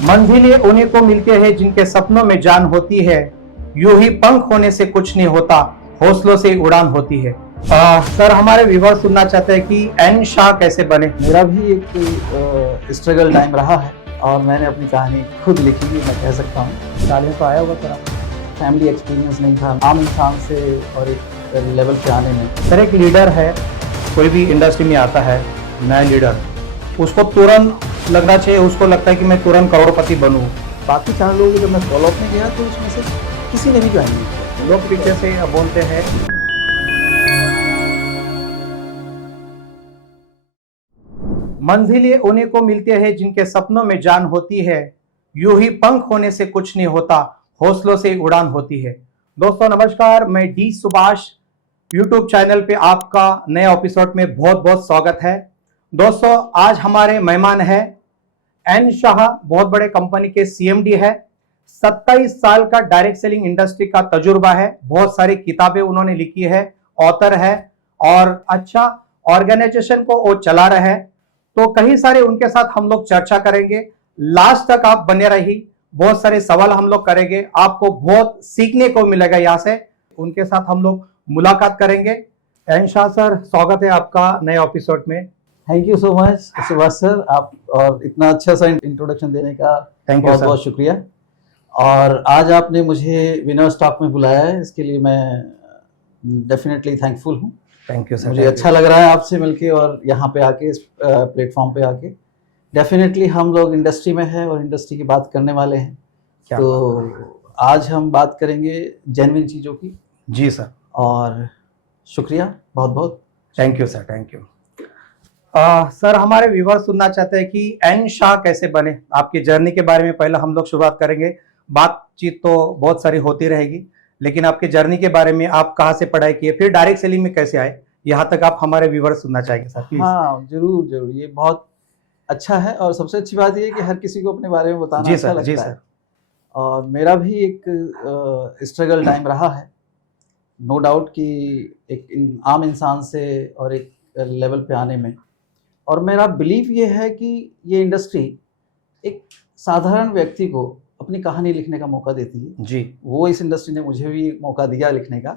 मंजिलें उन्हीं को मिलते हैं जिनके सपनों में जान होती है। यूं ही पंख होने से कुछ नहीं होता, हौसलों से उड़ान होती है। सर, हमारे व्यूअर सुनना चाहते हैं कि एन शाह कैसे बने। मेरा भी एक स्ट्रगल टाइम रहा है और मैंने अपनी कहानी खुद लिखी है, मैं कह सकता हूँ। साले तो आया होगा सर आपको। फैमिली एक्सपीरियंस नहीं था, आम इंसान से और एक लेवल पे आने में। सर, एक लीडर है, कोई भी इंडस्ट्री में आता है नया लीडर, उसको तुरंत लगना चाहिए, उसको लगता है कि मैं तुरंत करोड़पति बनूं। बाकी 4 लोगों को जब मैं फॉलोअप में गया तो उसमें से किसी ने भी ज्वाइन नहीं किया। लोग पीछे से बोलते हैं। मंजिलें उन्हीं को मिलते हैं जिनके सपनों में जान होती है। यूं ही पंख होने से कुछ नहीं होता, हौसलों से उड़ान होती है। दोस्तों नमस्कार, मैं डी सुभाष यूट्यूब चैनल पे आपका नए एपिसोड में बहुत बहुत स्वागत है। दोस्तों, आज हमारे मेहमान है एन शाह, बहुत बड़े कंपनी के सीएमडी है। 27 साल का डायरेक्ट सेलिंग इंडस्ट्री का तजुर्बा है, बहुत सारी किताबें उन्होंने लिखी है, ऑथर है और अच्छा ऑर्गेनाइजेशन को वो चला रहे हैं। तो कई सारे उनके साथ हम लोग चर्चा करेंगे। लास्ट तक आप बने रही, बहुत सारे सवाल हम लोग करेंगे, आपको बहुत सीखने को मिलेगा यहाँ से। उनके साथ हम लोग मुलाकात करेंगे। एन शाह सर, स्वागत है आपका नए एपिसोड में। Thank you so much Subhash sir, आप और इतना अच्छा सा इंट्रोडक्शन देने का Thank you, बहुत sir. बहुत शुक्रिया। और आज आपने मुझे विनर्स टॉक में बुलाया है, इसके लिए मैं डेफिनेटली थैंकफुल हूँ। Thank you sir. मुझे अच्छा लग रहा है आपसे मिलके और यहाँ पे आके, इस प्लेटफॉर्म पे आके। डेफिनेटली हम लोग इंडस्ट्री में हैं और इंडस्ट्री की बात करने वाले हैं। क्या तो आज हम बात करेंगे जेन्युइन चीज़ों की। जी सर। और शुक्रिया बहुत बहुत। Thank you sir, thank you. Sir, हमारे व्यूअर सुनना चाहते हैं कि एन शाह कैसे बने, आपकी जर्नी के बारे में पहले हम लोग शुरुआत करेंगे। बातचीत तो बहुत सारी होती रहेगी, लेकिन आपकी जर्नी के बारे में, आप कहाँ से पढ़ाई किए, फिर डायरेक्ट सेलिंग में कैसे आए, यहाँ तक आप हमारे व्यूअर सुनना चाहेंगे सर, प्लीज। हाँ जरूर जरूर, ये बहुत अच्छा है और सबसे अच्छी बात ये है कि हर किसी को अपने बारे में बताना जी अच्छा सर, जी लगता सर। है। और मेरा भी एक स्ट्रगल टाइम रहा है, नो डाउट कि एक आम इंसान से और एक लेवल पे आने में। और मेरा बिलीव ये है कि ये इंडस्ट्री एक साधारण व्यक्ति को अपनी कहानी लिखने का मौका देती है। जी। वो इस इंडस्ट्री ने मुझे भी मौका दिया लिखने का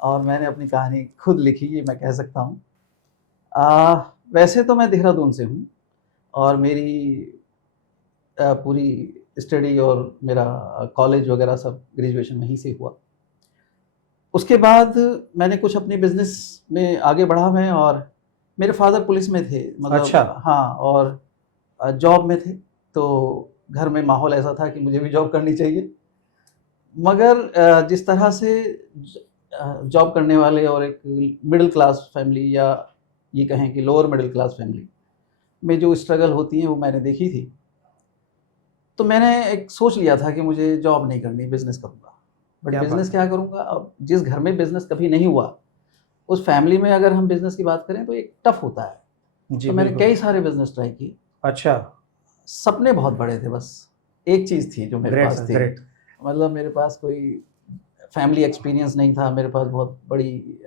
और मैंने अपनी कहानी खुद लिखी, ये मैं कह सकता हूँ। वैसे तो मैं देहरादून से हूँ और मेरी पूरी स्टडी और मेरा कॉलेज वगैरह सब ग्रेजुएशन वहीं से हुआ। उसके बाद मैंने कुछ अपनी बिजनेस में आगे बढ़ा मैं, और मेरे फादर पुलिस में थे, मतलब अच्छा। हाँ, और जॉब में थे। तो घर में माहौल ऐसा था कि मुझे भी जॉब करनी चाहिए, मगर जिस तरह से जॉब करने वाले और एक मिडिल क्लास फैमिली, या ये कहें कि लोअर मिडिल क्लास फैमिली में जो स्ट्रगल होती है वो मैंने देखी थी। तो मैंने एक सोच लिया था कि मुझे जॉब नहीं करनी, बिजनेस करूँगा। बट क्या बिजनेस बात क्या करूँगा? अब जिस घर में बिजनेस कभी नहीं हुआ, उस फैमिली में अगर हम बिजनेस की बात करें तो एक टफ होता है। जी, तो मैंने बिल्कुल। कई सारे बिजनेस ट्राई किए। अच्छा। सपने बहुत बड़े थे, बस एक चीज़ थी जो मेरे ग्रेट पास सर, थी। ग्रेट। मतलब मेरे पास कोई फैमिली एक्सपीरियंस नहीं था, मेरे पास बहुत बड़ी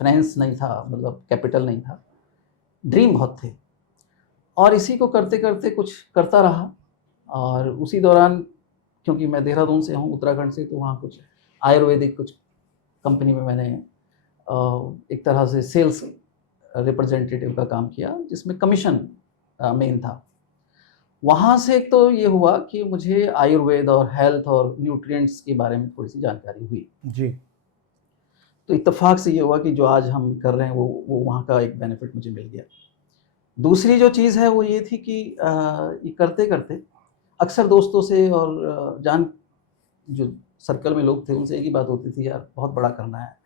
फाइनेंस नहीं था, मतलब कैपिटल नहीं था। ड्रीम बहुत थे और इसी को करते करते कुछ करता रहा। और उसी दौरान, क्योंकि मैं देहरादून से हूँ, उत्तराखंड से, तो वहाँ कुछ आयुर्वेदिक कुछ कंपनी में मैंने एक तरह से सेल्स रिप्रेजेंटेटिव का काम किया, जिसमें कमीशन मेन था। वहाँ से एक तो ये हुआ कि मुझे आयुर्वेद और हेल्थ और न्यूट्रिएंट्स के बारे में थोड़ी सी जानकारी हुई। जी। तो इत्तेफाक से ये हुआ कि जो आज हम कर रहे हैं वो वहाँ का एक बेनिफिट मुझे मिल गया। दूसरी जो चीज़ है वो ये थी कि ये करते करते अक्सर दोस्तों से और जो सर्कल में लोग थे उनसे एक ही बात होती थी, यार बहुत बड़ा करना है।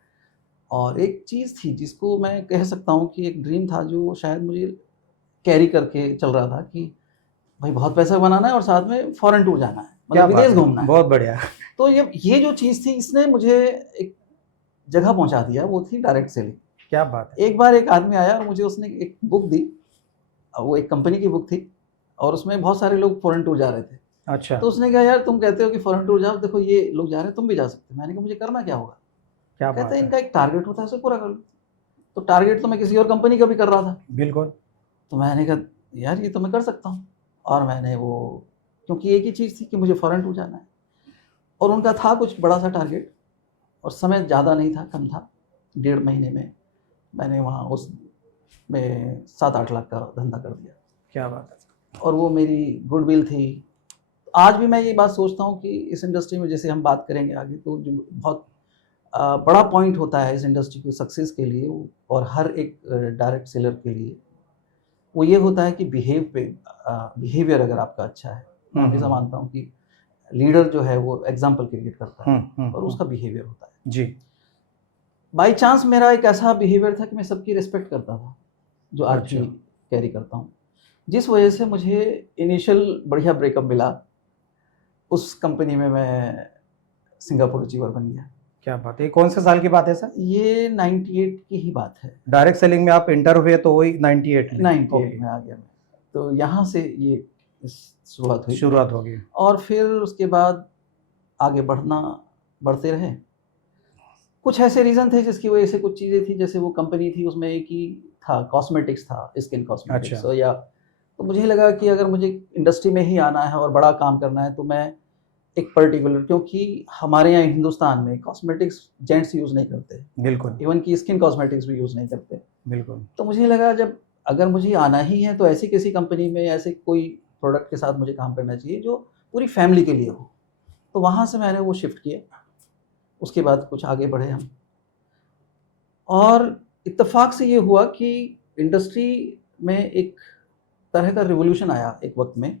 और एक चीज़ थी जिसको मैं कह सकता हूँ कि एक ड्रीम था, जो शायद मुझे कैरी करके चल रहा था, कि भाई बहुत पैसा बनाना है और साथ में फॉरेन टूर जाना है, क्या मतलब बात विदेश है, घूमना है। बहुत बढ़िया। तो ये जो चीज़ थी, इसने मुझे एक जगह पहुंचा दिया, वो थी डायरेक्ट सेलिंग। क्या बात है। एक बार एक आदमी आया और मुझे उसने एक बुक दी, वो एक कंपनी की बुक थी और उसमें बहुत सारे लोग फॉरेन टूर जा रहे थे। अच्छा। तो उसने कहा, यार तुम कहते हो कि फॉरेन टूर जाओ, देखो ये लोग जा रहे हैं, तुम भी जा सकते हो। मैंने कहा, मुझे करना क्या होगा? क्या बात कहते हैं है। इनका एक टारगेट होता है, उसे पूरा कर लो। तो टारगेट तो मैं किसी और कंपनी का भी कर रहा था। बिल्कुल। तो मैंने कहा, यार ये तो मैं कर सकता हूँ। और मैंने वो क्योंकि एक ही चीज़ थी कि मुझे फॉरेन टूर जाना है, और उनका था कुछ बड़ा सा टारगेट, और समय ज़्यादा नहीं था, कम था। 1.5 महीने में मैंने वहाँ उस में 7-8 लाख का धंधा कर दिया, क्या बात है। और वो मेरी गुडविल थी। आज भी मैं ये बात सोचता हूँ कि इस इंडस्ट्री में, जैसे हम बात करेंगे आगे, तो जो बहुत बड़ा पॉइंट होता है इस इंडस्ट्री की सक्सेस के लिए और हर एक डायरेक्ट सेलर के लिए, वो ये होता है कि बिहेवियर अगर आपका अच्छा है। मैं हमेशा मानता हूँ कि लीडर जो है वो एग्जाम्पल क्रिएट करता है, और उसका बिहेवियर होता है। जी। बाई चांस मेरा एक ऐसा बिहेवियर था कि मैं सबकी रिस्पेक्ट करता था, जो आज भी अच्छा। कैरी करता हूँ, जिस वजह से मुझे इनिशियल बढ़िया ब्रेकअप मिला। उस कंपनी में मैं सिंगापुर अचीवर बन गया। क्या बात है, कौन से साल की बात है सर? ये 98 की ही बात है। डायरेक्ट सेलिंग में आप इंटर हुए तो वही 98 में? 98 में आ गया मैं, तो यहाँ से ये शुरुआत हुई। शुरुआत होगी। और फिर उसके बाद आगे बढ़ते रहे। कुछ ऐसे रीज़न थे जिसकी वजह से कुछ चीज़ें थी, जैसे वो कंपनी थी उसमें एक ही था, कॉस्मेटिक्स था, स्किन कॉस्मेटिक्स। अच्छा। या तो मुझे लगा कि अगर मुझे इंडस्ट्री में ही आना है और बड़ा काम करना है, तो मैं एक पर्टिकुलर, क्योंकि हमारे यहाँ हिंदुस्तान में कॉस्मेटिक्स जेंट्स यूज़ नहीं करते, बिल्कुल इवन की स्किन कॉस्मेटिक्स भी यूज़ नहीं करते। बिल्कुल। तो मुझे लगा जब अगर मुझे आना ही है तो ऐसी किसी कंपनी में, ऐसे कोई प्रोडक्ट के साथ मुझे काम करना चाहिए जो पूरी फैमिली के लिए हो। तो वहाँ से मैंने वो शिफ्ट किया। उसके बाद कुछ आगे बढ़े हम, और इत्तेफाक से ये हुआ कि इंडस्ट्री में एक तरह का रिवॉल्यूशन आया एक वक्त में।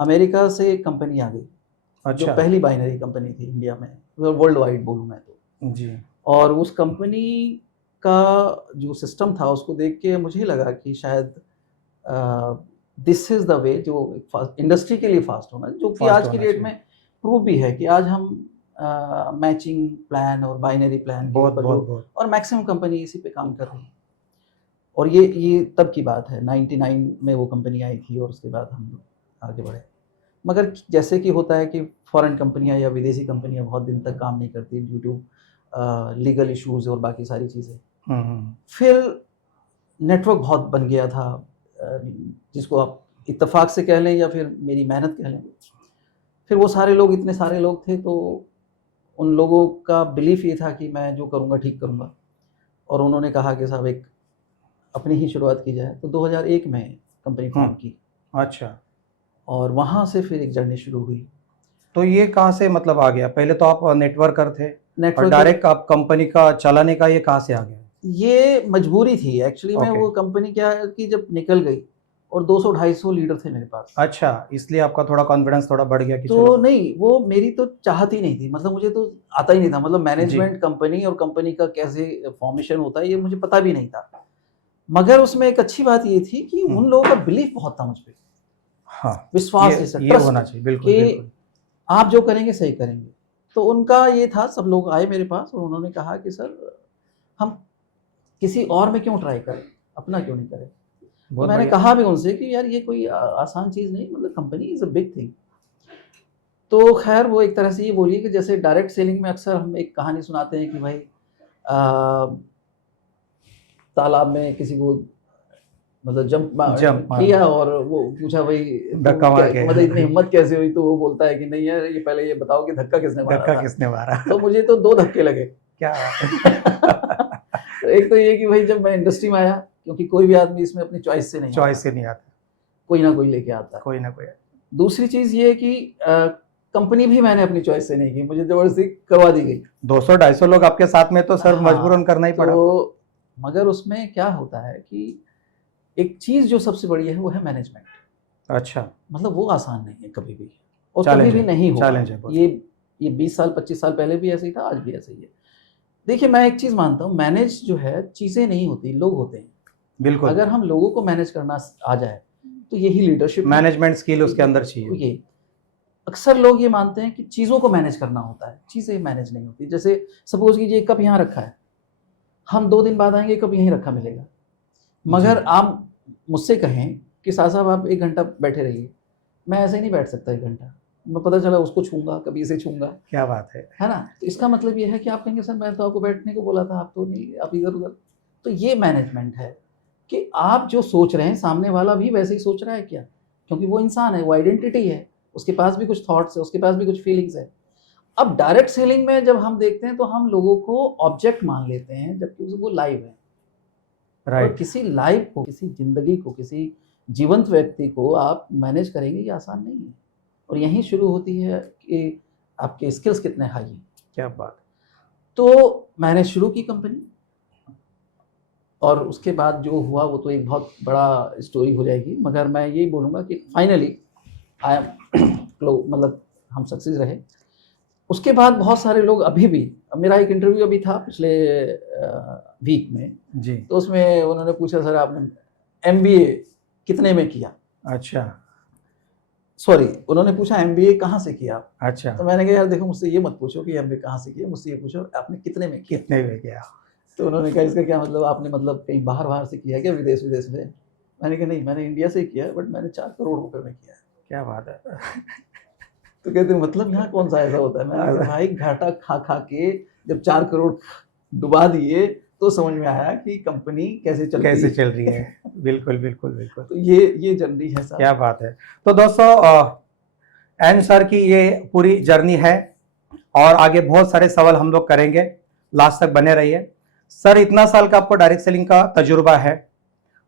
अमेरिका से एक कंपनी आ गई, जो अच्छा। पहली बाइनरी कंपनी थी इंडिया में, वर्ल्ड वाइड बोलूँ मैं तो। जी। और उस कंपनी का जो सिस्टम था उसको देख के मुझे लगा कि शायद दिस इज़ द वे जो इंडस्ट्री के लिए फास्ट होना, जो कि Fast आज की होना डेट चाहिए। में प्रूव भी है कि आज हम मैचिंग प्लान और बाइनरी प्लान के बहुत ऊपर बहुत जो, बहुत। और मैक्सिमम कंपनी इसी पे काम कर रही है। और ये तब की बात है, 99 में वो कंपनी आई थी, और उसके बाद हम लोग आगे बढ़े। मगर जैसे कि होता है कि फॉरेन कंपनियां या विदेशी कंपनियां बहुत दिन तक काम नहीं करती ड्यू टू लीगल इश्यूज और बाकी सारी चीज़ें। फिर नेटवर्क बहुत बन गया था, जिसको आप इत्तेफाक से कह लें या फिर मेरी मेहनत कह लें। फिर वो सारे लोग, इतने सारे लोग थे, तो उन लोगों का बिलीफ ये था कि मैं जो करूँगा ठीक करूँगा, और उन्होंने कहा कि साहब एक अपनी ही शुरुआत की जाए। तो 2001 में कंपनी फॉर्म की। अच्छा। और वहाँ से फिर एक जर्नी शुरू हुई। तो ये कहाँ से मतलब आ गया? पहले तो आप नेटवर्कर थे, और नेटवर्क डायरेक्ट आप कंपनी का चलाने का ये कहाँ से आ गया? ये मजबूरी थी एक्चुअली में। ओके। वो कंपनी क्या है कि जब निकल गई, और 200-250 लीडर थे मेरे पास। अच्छा, इसलिए आपका थोड़ा कॉन्फिडेंस थोड़ा बढ़ गया कि तो चलो। नहीं, वो मेरी तो चाहत ही नहीं थी, मतलब मुझे तो आता ही नहीं था, मतलब जी। मैनेजमेंट कंपनी और कंपनी का कैसे फॉर्मेशन होता है ये मुझे पता भी नहीं था। मगर उसमें एक अच्छी बात ये थी कि उन लोगों का बिलीफ बहुत था मुझ पे, हाँ, विश्वास ये जैसा, ये ट्रस्ट, होना चाहिए। बिल्कुल कि बिल्कुल। आप जो करेंगे सही करेंगे। तो उनका ये था, सब लोग आए मेरे पास और उन्होंने कहा कि सर हम किसी और में क्यों ट्राई करें, अपना क्यों नहीं करें। तो बहुत मैंने बढ़िया। कहा भी उनसे कि यार ये कोई आसान चीज़ नहीं, मतलब company is a big thing. तो खैर वो एक तरह से ये बोलिए कि जैसे डायरेक्ट सेलिंग में अक्सर हम एक कहानी सुनाते हैं कि भाई तालाब में किसी को मतलब जंप जंप मार किया, और वो पूछा भाई धक्का मार के मतलब इतनी हिम्मत कैसे हुई, तो वो बोलता है कि नहीं यार ये पहले ये बताओ कि धक्का किसने मारा धक्का था। किसने मारा? तो मुझे तो 2 धक्के लगे। क्या बात है। तो एक तो ये कि भाई जब मैं इंडस्ट्री में आया, क्योंकि कोई भी आदमी इसमें अपनी चॉइस से नहीं आता, चॉइस से नहीं आता, कोई ना कोई लेके आता है। कोई ना कोई। दूसरी चीज़ ये कि कंपनी भी मैंने अपनी चॉइस से नहीं की, मुझे ज़बरदस्ती करवा दी गई। 200-250 लोग आपके साथ में तो सर हाँ, मजबूरन करना ही पड़ा। तो मगर उसमें क्या होता है कि एक चीज़ जो सबसे बड़ी है वो है मैनेजमेंट। अच्छा। मतलब वो आसान नहीं है कभी भी, और चैलेंज कभी भी है, नहीं होगा। चैलेंज है बहुत। ये 20 साल 25 साल पहले भी ऐसे ही था, आज भी ऐसे ही है। देखिए मैं एक चीज़ मानता हूँ, मैनेज जो है चीज़ें नहीं होती, लोग होते हैं। बिल्कुल। अगर हम लोगों को मैनेज करना आ जाए तो यही लीडरशिप है। मैनेजमेंट स्किल उसके अंदर चाहिए। ये अक्सर लोग ये मानते हैं कि चीज़ों को मैनेज करना होता है, चीज़ें मैनेज नहीं होती। जैसे सपोज कीजिए कप यहाँ रखा है, हम 2 दिन बाद आएंगे कप यहीं रखा मिलेगा। मगर आप मुझसे कहें कि साहब आप 1 घंटा बैठे रहिए, मैं ऐसे ही नहीं बैठ सकता 1 घंटा। मैं पता चला उसको छूंगा, कभी इसे छूंगा। क्या बात है ना? तो इसका मतलब ये है कि आप कहेंगे सर मैं तो आपको बैठने को बोला था, आप तो नहीं, आप इधर उधर। तो ये मैनेजमेंट है कि आप जो सोच रहे हैं सामने वाला भी वैसे ही सोच रहा है क्या, क्योंकि वो इंसान है, वो आइडेंटिटी है। उसके पास भी कुछ थॉट्स है, उसके पास भी कुछ फीलिंग्स है। अब डायरेक्ट सेलिंग में जब हम देखते हैं तो हम लोगों को ऑब्जेक्ट मान लेते हैं, जबकि वो लाइव है। और राइट, किसी लाइव को, किसी जिंदगी को, किसी जीवंत व्यक्ति को आप मैनेज करेंगे, ये आसान नहीं है। और यहीं शुरू होती है कि आपके स्किल्स कितने हाई हैं। क्या बात। तो मैंने शुरू की कंपनी, और उसके बाद जो हुआ वो तो एक बहुत बड़ा स्टोरी हो जाएगी, मगर मैं यही बोलूँगा कि फाइनली आई एम मतलब हम सक्सेस रहे। उसके बाद बहुत सारे लोग अभी भी, मेरा एक इंटरव्यू अभी था पिछले वीक में, जी, तो उसमें उन्होंने पूछा सर आपने MBA कितने में किया। अच्छा सॉरी, उन्होंने पूछा MBA कहाँ से किया। अच्छा, तो मैंने कहा यार देखो, मुझसे ये मत पूछो कि MBA कहाँ से किया, मुझसे ये पूछो आपने कितने में किया। कितने में गया। तो उन्होंने कहा इसका क्या मतलब, आपने मतलब कहीं बाहर से किया है क्या, विदेश में। मैंने कहा नहीं, मैंने इंडिया से ही किया है, बट मैंने 4 करोड़ रुपए में किया है। क्या बात है। तो कहते हैं मतलब यहाँ कौन सा ऐसा होता है। मैंने कहा भाई घाटा खा खा के जब 4 करोड़ डुबा दिए तो समझ में आया कि कंपनी कैसे चल रही है। बिल्कुल बिल्कुल बिल्कुल। तो ये जर्नी है सर। क्या बात है। तो दोस्तों एन सर की ये पूरी जर्नी है, और आगे बहुत सारे सवाल हम लोग करेंगे, लास्ट तक बने रहिए। सर इतना साल का आपको डायरेक्ट सेलिंग का तजुर्बा है,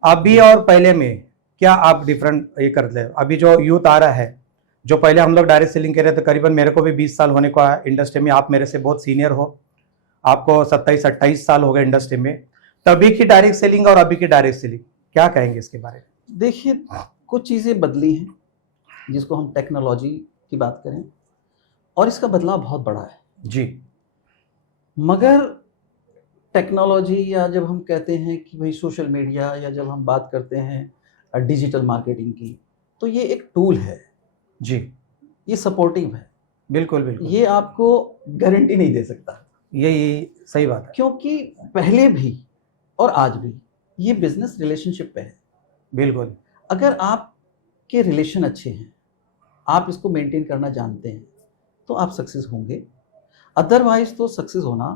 अभी और पहले में क्या आप डिफरेंट ये कर ले। अभी जो यूथ आ रहा है, जो पहले हम लोग डायरेक्ट सेलिंग कर रहे थे, करीबन मेरे को भी 20 साल होने को है इंडस्ट्री में, आप मेरे से बहुत सीनियर हो, आपको 27-28 साल हो गए इंडस्ट्री में। तभी की डायरेक्ट सेलिंग और अभी की डायरेक्ट सेलिंग क्या कहेंगे इसके बारे में। देखिए कुछ चीज़ें बदली हैं, जिसको हम टेक्नोलॉजी की बात करें, और इसका बदलाव बहुत बड़ा है जी। मगर टेक्नोलॉजी, या जब हम कहते हैं कि भाई सोशल मीडिया, या जब हम बात करते हैं डिजिटल मार्केटिंग की, तो ये एक टूल है जी, ये सपोर्टिव है। बिल्कुल बिल्कुल, ये आपको गारंटी नहीं दे सकता, यही सही बात है। क्योंकि पहले भी और आज भी ये बिजनेस रिलेशनशिप पे है। बिल्कुल, अगर आपके रिलेशन अच्छे हैं, आप इसको मेंटेन करना जानते हैं, तो आप सक्सेस होंगे। अदरवाइज तो सक्सेस होना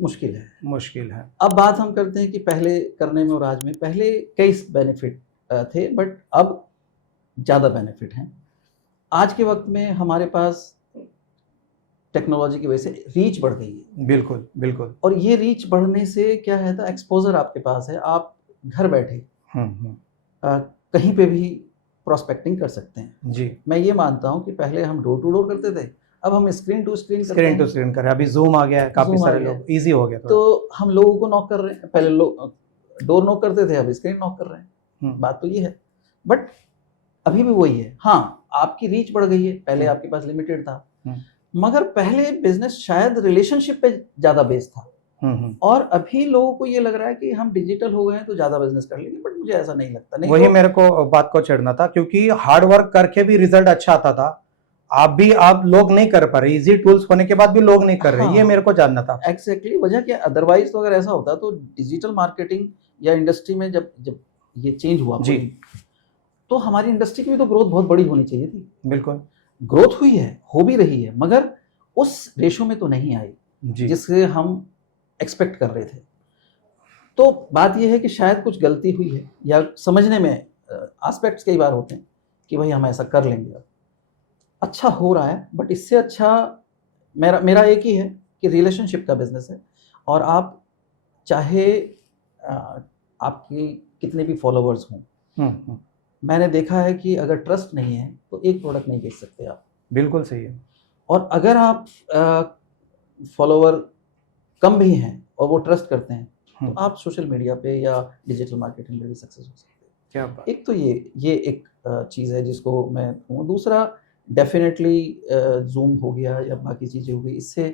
मुश्किल है। मुश्किल है। अब बात हम करते हैं कि पहले करने में और आज में, पहले कई बेनिफिट थे, बट अब ज़्यादा बेनिफिट हैं। आज के वक्त में हमारे पास टेक्नोलॉजी की वजह से रीच बढ़ गई है। बिल्कुल बिल्कुल। और ये रीच बढ़ने से क्या है, तो एक्सपोजर आपके पास है, आप घर बैठे कहीं पे भी प्रोस्पेक्टिंग कर सकते हैं। जी, मैं ये मानता हूँ कि पहले हम डोर टू डोर करते थे, अब हम screen to screen screen to screen कर रहे हैं। अभी जूम आ गया है, काफी Zoom आ सारे गया लोग इजी हो गया थोड़ा। तो हम लोगों को नॉक कर रहे हैं। पहले लोग डोर नॉक करते थे, अब स्क्रीन नॉक कर रहे हैं। बात तो ये है, बट अभी भी वही है। हाँ, आपकी रीच बढ़ गई है, पहले आपके पास लिमिटेड था, मगर पहले बिजनेस शायद रिलेशनशिप पे ज्यादा बेस्ड था, और अभी लोगों को ये लग रहा है कि हम डिजिटल हो गए हैं तो ज्यादा बिजनेस कर लेंगे, बट मुझे ऐसा नहीं लगता। नहीं, वही तो मेरे को बात को छेड़ना था, क्योंकि हार्ड वर्क करके भी रिजल्ट अच्छा आता था, आप लोग नहीं कर पा रहे, इजी टूल्स होने के बाद भी लोग नहीं कर रहे। हाँ, ये मेरे को जानना था। एग्जैक्टली वजह क्या। अदरवाइज तो अगर ऐसा होता तो डिजिटल मार्केटिंग या इंडस्ट्री में जब जब ये चेंज हुआ जी, तो हमारी इंडस्ट्री की भी तो ग्रोथ बहुत बड़ी होनी चाहिए थी। बिल्कुल, ग्रोथ हुई है, हो भी रही है, मगर उस रेशो में तो नहीं आई जी, जिससे हम एक्सपेक्ट कर रहे थे। तो बात यह है कि शायद कुछ गलती हुई है, या समझने में एस्पेक्ट्स कई बार होते हैं कि भाई हम ऐसा कर लेंगे। अब अच्छा हो रहा है, बट इससे अच्छा मेरा एक ही है कि रिलेशनशिप का बिजनेस है, और आप चाहे आपके कितने भी फॉलोअर्स हों, मैंने देखा है कि अगर ट्रस्ट नहीं है तो एक प्रोडक्ट नहीं बेच सकते आप। बिल्कुल सही है। और अगर आप फॉलोअर कम भी हैं और वो ट्रस्ट करते हैं, तो आप सोशल मीडिया पे या डिजिटल मार्केटिंग में भी सक्सेस हो सकते हैं। क्या बात। एक तो ये एक चीज़ है जिसको मैं कहूँ। दूसरा डेफिनेटली जूम हो गया या बाकी चीज़ें हो गई, इससे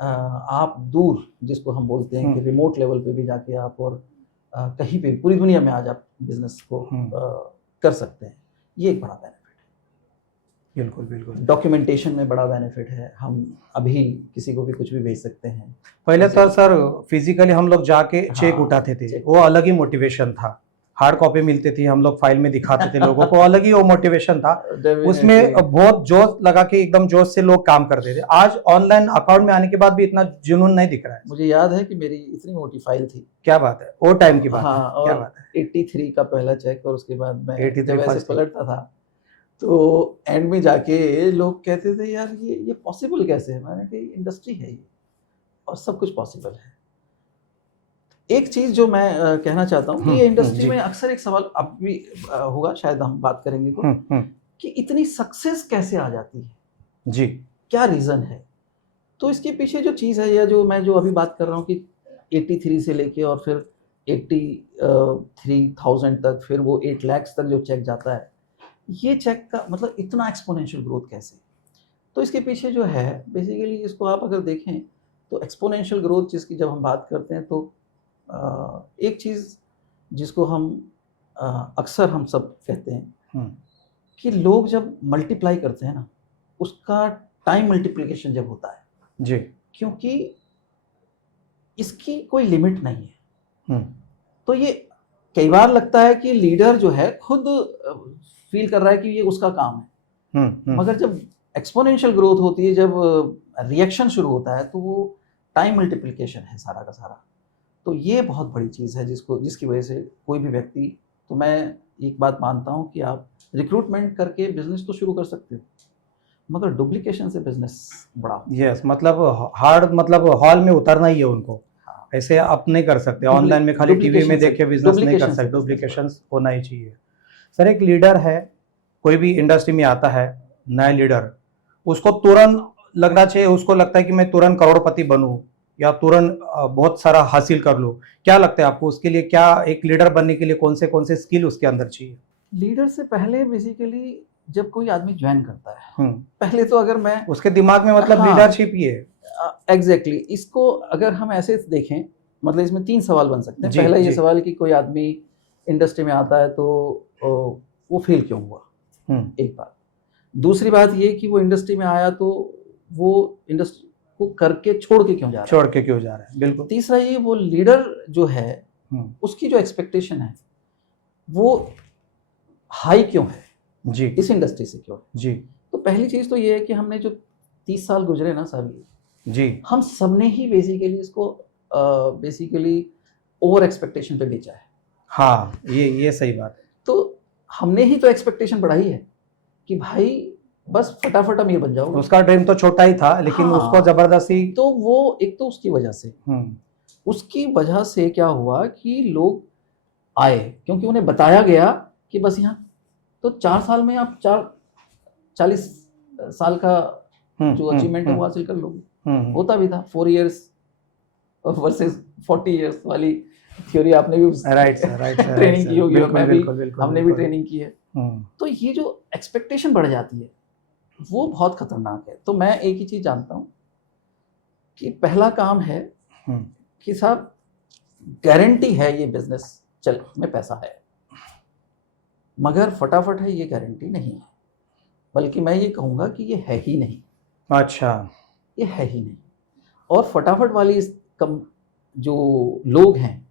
आप दूर, जिसको हम बोलते हैं कि रिमोट लेवल पे भी जाके आप, और कहीं पे पूरी दुनिया में आज आप बिजनेस को कर सकते हैं। ये एक बड़ा बेनिफिट है। बिल्कुल बिल्कुल। डॉक्यूमेंटेशन में बड़ा बेनिफिट है, हम अभी किसी को भी कुछ भी भेज सकते हैं। पहले तो सर फिजिकली हम लोग जाके चेक उठाते थे, वो अलग ही मोटिवेशन था। हार्ड कॉपी मिलती थी, हम लोग फाइल में दिखाते थे लोगों को, अलग ही वो मोटिवेशन था। उसमें बहुत जोश लगा के एकदम जोश से लोग काम करते थे। आज ऑनलाइन अकाउंट में आने के बाद भी इतना जुनून नहीं दिख रहा है। मुझे याद है कि मेरी इतनी मोटी फाइल थी। क्या बात है, वो टाइम की बात हाँ, है। और क्या बात है। 83 का पहला चेक, और उसके बाद मैं 83 जब ऐसे फर्स्ट पलटता था तो एंड में जाके लोग कहते थे यार ये पॉसिबल कैसे है। मैंने कहा इंडस्ट्री है ये और सब कुछ पॉसिबल है। एक चीज़ जो मैं कहना चाहता हूँ कि ये इंडस्ट्री जी। में अक्सर एक सवाल अब भी होगा, शायद हम बात करेंगे तो, हम्म। कि इतनी सक्सेस कैसे आ जाती है, जी। क्या रीज़न है। तो इसके पीछे जो चीज़ है या जो मैं जो अभी बात कर रहा हूँ कि 83 से लेके और फिर 83,000 तक, फिर वो 8 लाख तक जो चेक जाता है, ये चेक का मतलब इतना एक्सपोनेंशियल ग्रोथ कैसे। तो इसके पीछे जो है बेसिकली, इसको आप अगर देखें तो एक्सपोनेंशियल ग्रोथ जिसकी जब हम बात करते हैं तो एक चीज़ जिसको हम अक्सर हम सब कहते हैं कि लोग जब मल्टीप्लाई करते हैं ना, उसका टाइम मल्टीप्लिकेशन जब होता है जी। क्योंकि इसकी कोई लिमिट नहीं है। तो ये कई बार लगता है कि लीडर जो है खुद फील कर रहा है कि ये उसका काम है, मगर जब एक्सपोनेंशियल ग्रोथ होती है, जब रिएक्शन शुरू होता है, तो वो टाइम मल्टीप्लिकेशन है सारा का सारा। तो ये बहुत बड़ी चीज़ है जिसकी वजह से कोई भी व्यक्ति, तो मैं एक बात मानता हूँ कि आप रिक्रूटमेंट करके बिजनेस तो शुरू कर सकते हो, मगर डुप्लीकेशन से बिजनेस बड़ा। यस, मतलब हार्ड, मतलब हॉल में उतरना ही है उनको। ऐसे आप नहीं कर सकते ऑनलाइन में, खाली टीवी में देख के बिजनेस नहीं कर सकते। डुप्लीकेशन होना ही चाहिए। सर, एक लीडर है, कोई भी इंडस्ट्री में आता है नया लीडर, उसको तुरंत लगना चाहिए, उसको लगता है कि मैं तुरंत करोड़पति बनूं या तुरंत बहुत सारा हासिल कर लूं। क्या लगता है आपको, उसके लिए क्या, एक लीडर बनने के लिए कौन से स्किल उसके अंदर चाहिए? लीडर से पहले बेसिकली जब कोई आदमी ज्वाइन करता है, पहले तो अगर मैं उसके दिमाग में मतलब लीडरशिप ही है। एग्जैक्टली इसको अगर हम ऐसे देखें, मतलब इसमें 3 सवाल बन सकते हैं। पहला ये सवाल कि कोई आदमी इंडस्ट्री में आता है तो वो फेल क्यों हुआ, एक बात। दूसरी बात ये कि वो इंडस्ट्री में आया तो वो इंडस्ट्री को करके छोड़ के क्यों जा रहा है, बिल्कुल। तीसरा ये, वो लीडर जो है उसकी जो एक्सपेक्टेशन है वो हाई क्यों है जी, इस इंडस्ट्री से क्यों है जी। तो पहली चीज तो ये है कि हमने जो 30 साल गुजरे ना साहब जी, हम सबने ही बेसिकली इसको बेसिकली ओवर एक्सपेक्टेशन पे बेचा है। हाँ, ये सही बात है। तो हमने ही तो एक्सपेक्टेशन बढ़ाई है कि भाई बस फटाफट अमीर बन जाओ। उसका ड्रीम तो छोटा ही था, लेकिन हाँ, उसको जबरदस्ती, तो वो एक तो उसकी वजह से क्या हुआ कि लोग आए क्योंकि उन्हें बताया गया कि बस यहाँ तो 4 साल में आप 40 साल का जो अचीवमेंट है वो हासिल कर लोगे। होता भी था 4 इयर्स वर्सेस 40 इयर्स वाली थ्योरी आपने भी ट्रेनिंग की होगी, हमने भी ट्रेनिंग की है। तो ये जो एक्सपेक्टेशन बढ़ जाती है वो बहुत खतरनाक है। तो मैं एक ही चीज जानता हूँ कि पहला काम है कि साहब गारंटी है ये बिजनेस चल में पैसा है, मगर फटाफट है ये गारंटी नहीं है, बल्कि मैं ये कहूँगा कि ये है ही नहीं। अच्छा, ये है ही नहीं। और फटाफट वाली जो लोग हैं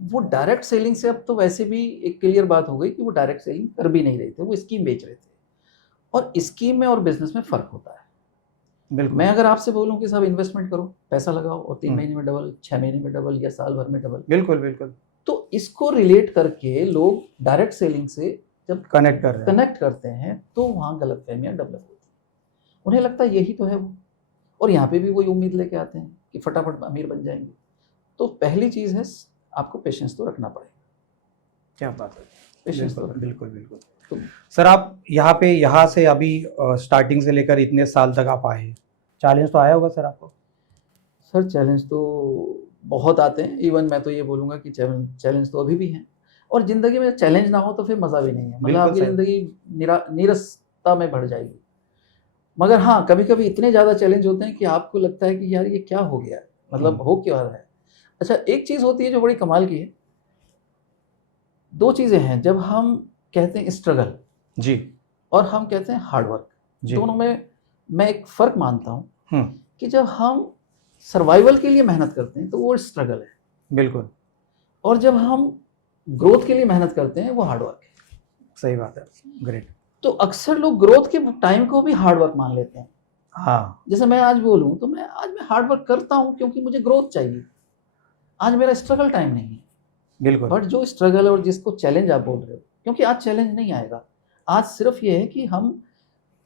वो डायरेक्ट सेलिंग से, अब तो वैसे भी एक क्लियर बात हो गई कि वो डायरेक्ट सेलिंग कर भी नहीं रहे थे, वो स्कीम बेच रहे थे। और स्कीम में और बिजनेस में फ़र्क होता है। बिल्कुल। मैं अगर आपसे बोलूं कि साहब इन्वेस्टमेंट करो, पैसा लगाओ और 3 महीने में डबल, 6 महीने में डबल या साल भर में डबल, बिल्कुल बिल्कुल, तो इसको रिलेट करके लोग डायरेक्ट सेलिंग से जब कनेक्ट करते हैं तो वहाँ गलतफहमियां डेवलप होती हैं। उन्हें लगता है यही तो है वो, और यहाँ पे भी वही उम्मीद लेके आते हैं कि फटाफट अमीर बन जाएंगे। तो पहली चीज़ है आपको पेशेंस तो रखना पड़ेगा। क्या बात है, पेशेंस तो बिल्कुल बिल्कुल। तो सर, आप यहाँ से अभी स्टार्टिंग से लेकर इतने साल तक आप आए, चैलेंज तो आया होगा सर आपको? सर चैलेंज तो बहुत आते हैं। इवन मैं तो ये बोलूँगा कि चैलेंज तो अभी भी हैं, और ज़िंदगी में चैलेंज ना हो तो फिर मज़ा भी नहीं है। मतलब आपकी ज़िंदगी नीरसता में बढ़ जाएगी। मगर हाँ, कभी कभी इतने ज़्यादा चैलेंज होते हैं कि आपको लगता है कि यार ये क्या हो गया, मतलब हो क्या रहा है। अच्छा, एक चीज़ होती है जो बड़ी कमाल की है। 2 चीज़ें हैं, जब हम कहते हैं स्ट्रगल जी और हम कहते हैं हार्डवर्क, दोनों में मैं एक फ़र्क मानता हूँ कि जब हम सर्वाइवल के लिए मेहनत करते हैं तो वो स्ट्रगल है, बिल्कुल, और जब हम ग्रोथ के लिए मेहनत करते हैं वो हार्डवर्क है। सही बात है, ग्रेट। तो अक्सर लोग ग्रोथ के टाइम को भी हार्डवर्क मान लेते हैं। हाँ, जैसे मैं आज बोलूँ तो मैं हार्डवर्क करता हूँ क्योंकि मुझे ग्रोथ चाहिए, आज मेरा स्ट्रगल टाइम नहीं है। बिल्कुल। बट जो स्ट्रगल और जिसको चैलेंज आप बोल रहे हो, क्योंकि आज चैलेंज नहीं आएगा, आज सिर्फ ये है कि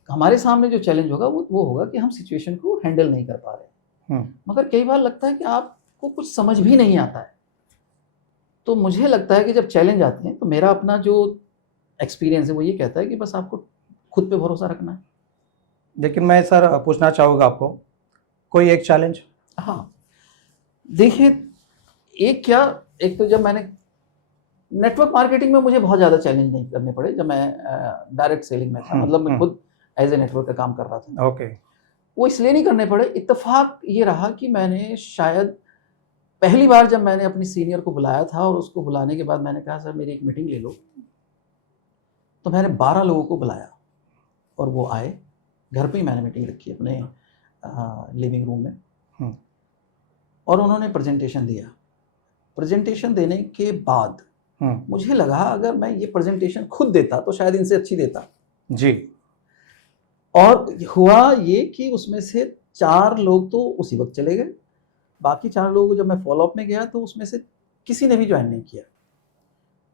हमारे सामने जो चैलेंज होगा वो होगा कि हम सिचुएशन को हैंडल नहीं कर पा रहे। मगर कई बार लगता है कि आपको कुछ समझ भी नहीं आता है। तो मुझे लगता है कि जब चैलेंज आते हैं तो मेरा अपना जो एक्सपीरियंस है वो ये कहता है कि बस आपको खुद पे भरोसा रखना है। लेकिन मैं सर पूछना चाहूँगा आपको, कोई एक चैलेंज? हाँ, देखिए, एक तो जब मैंने नेटवर्क मार्केटिंग में मुझे बहुत ज़्यादा चैलेंज नहीं करने पड़े जब मैं डायरेक्ट सेलिंग में था, मतलब मैं खुद एज ए नेटवर्क का काम कर रहा था। ओके। वो इसलिए नहीं करने पड़े, इत्तेफाक ये रहा कि मैंने शायद पहली बार जब मैंने अपनी सीनियर को बुलाया था और उसको बुलाने के बाद मैंने कहा सर मेरी एक मीटिंग ले लो, तो मैंने 12 लोगों को बुलाया और वो आए। घर पे ही मैंने मीटिंग रखी अपने लिविंग रूम में, और उन्होंने प्रेजेंटेशन दिया। प्रेजेंटेशन देने के बाद मुझे लगा अगर मैं ये प्रेजेंटेशन खुद देता तो शायद इनसे अच्छी देता जी। और हुआ ये कि उसमें से 4 लोग तो उसी वक्त चले गए, बाकी 4 लोगों को जब मैं फॉलोअप में गया तो उसमें से किसी ने भी ज्वाइन नहीं किया।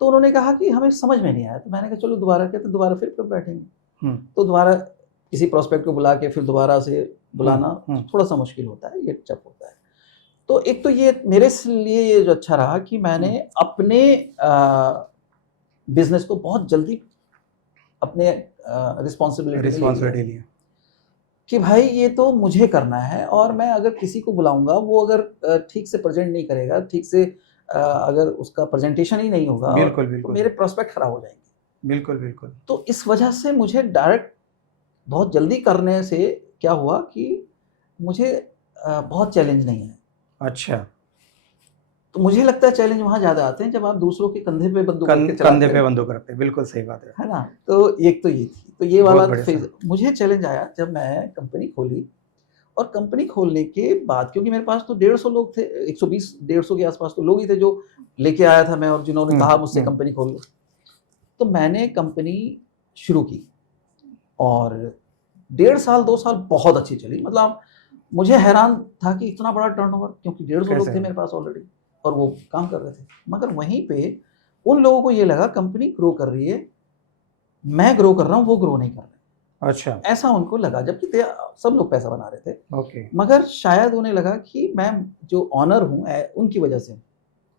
तो उन्होंने कहा कि हमें समझ में नहीं आया। तो मैंने कहा चलो दोबारा कहते दोबारा फिर बैठेंगे। तो दोबारा किसी प्रोस्पेक्ट को बुला के फिर दोबारा से बुलाना थोड़ा सा मुश्किल होता है, ये टफ होता है। तो एक तो ये मेरे लिए ये जो अच्छा रहा कि मैंने अपने बिजनेस को बहुत जल्दी अपने रिस्पॉन्सिबिलिटी लिया कि भाई ये तो मुझे करना है, और मैं अगर किसी को बुलाऊंगा वो अगर ठीक से प्रेजेंट नहीं करेगा, ठीक से अगर उसका प्रेजेंटेशन ही नहीं होगा, बिल्कुल बिल्कुल, तो मेरे प्रोस्पेक्ट खराब हो जाएंगे। बिल्कुल बिल्कुल। तो इस वजह से मुझे डायरेक्ट बहुत जल्दी करने से क्या हुआ कि मुझे बहुत चैलेंज नहीं है। अच्छा। तो मुझे लगता है चैलेंज वहाँ ज़्यादा आते हैं जब आप दूसरों के कंधे पे बंदूक रखते हैं। बिल्कुल सही बात है ना। तो एक तो ये थी, तो ये वाला मुझे चैलेंज आया जब मैं कंपनी खोली। और कंपनी खोलने के बाद क्योंकि मेरे पास तो 150 लोग थे, 120-150 के आसपास तो लोग ही थे जो लेके आया था मैं, और जिन्होंने कहा मुझसे कंपनी खोल लो। तो मैंने कंपनी शुरू की और 1.5 साल 2 साल बहुत अच्छी चली। मतलब मुझे हैरान था कि इतना बड़ा टर्नओवर, क्योंकि 150 लोग थे मेरे पास ऑलरेडी और वो काम कर रहे थे। मगर वहीं पे उन लोगों को ये लगा कंपनी ग्रो कर रही है, मैं ग्रो कर रहा हूँ, वो ग्रो नहीं कर रहे। अच्छा, ऐसा उनको लगा, जबकि सब लोग पैसा बना रहे थे। ओके। मगर शायद उन्हें लगा कि मैं जो ऑनर हूँ उनकी वजह से।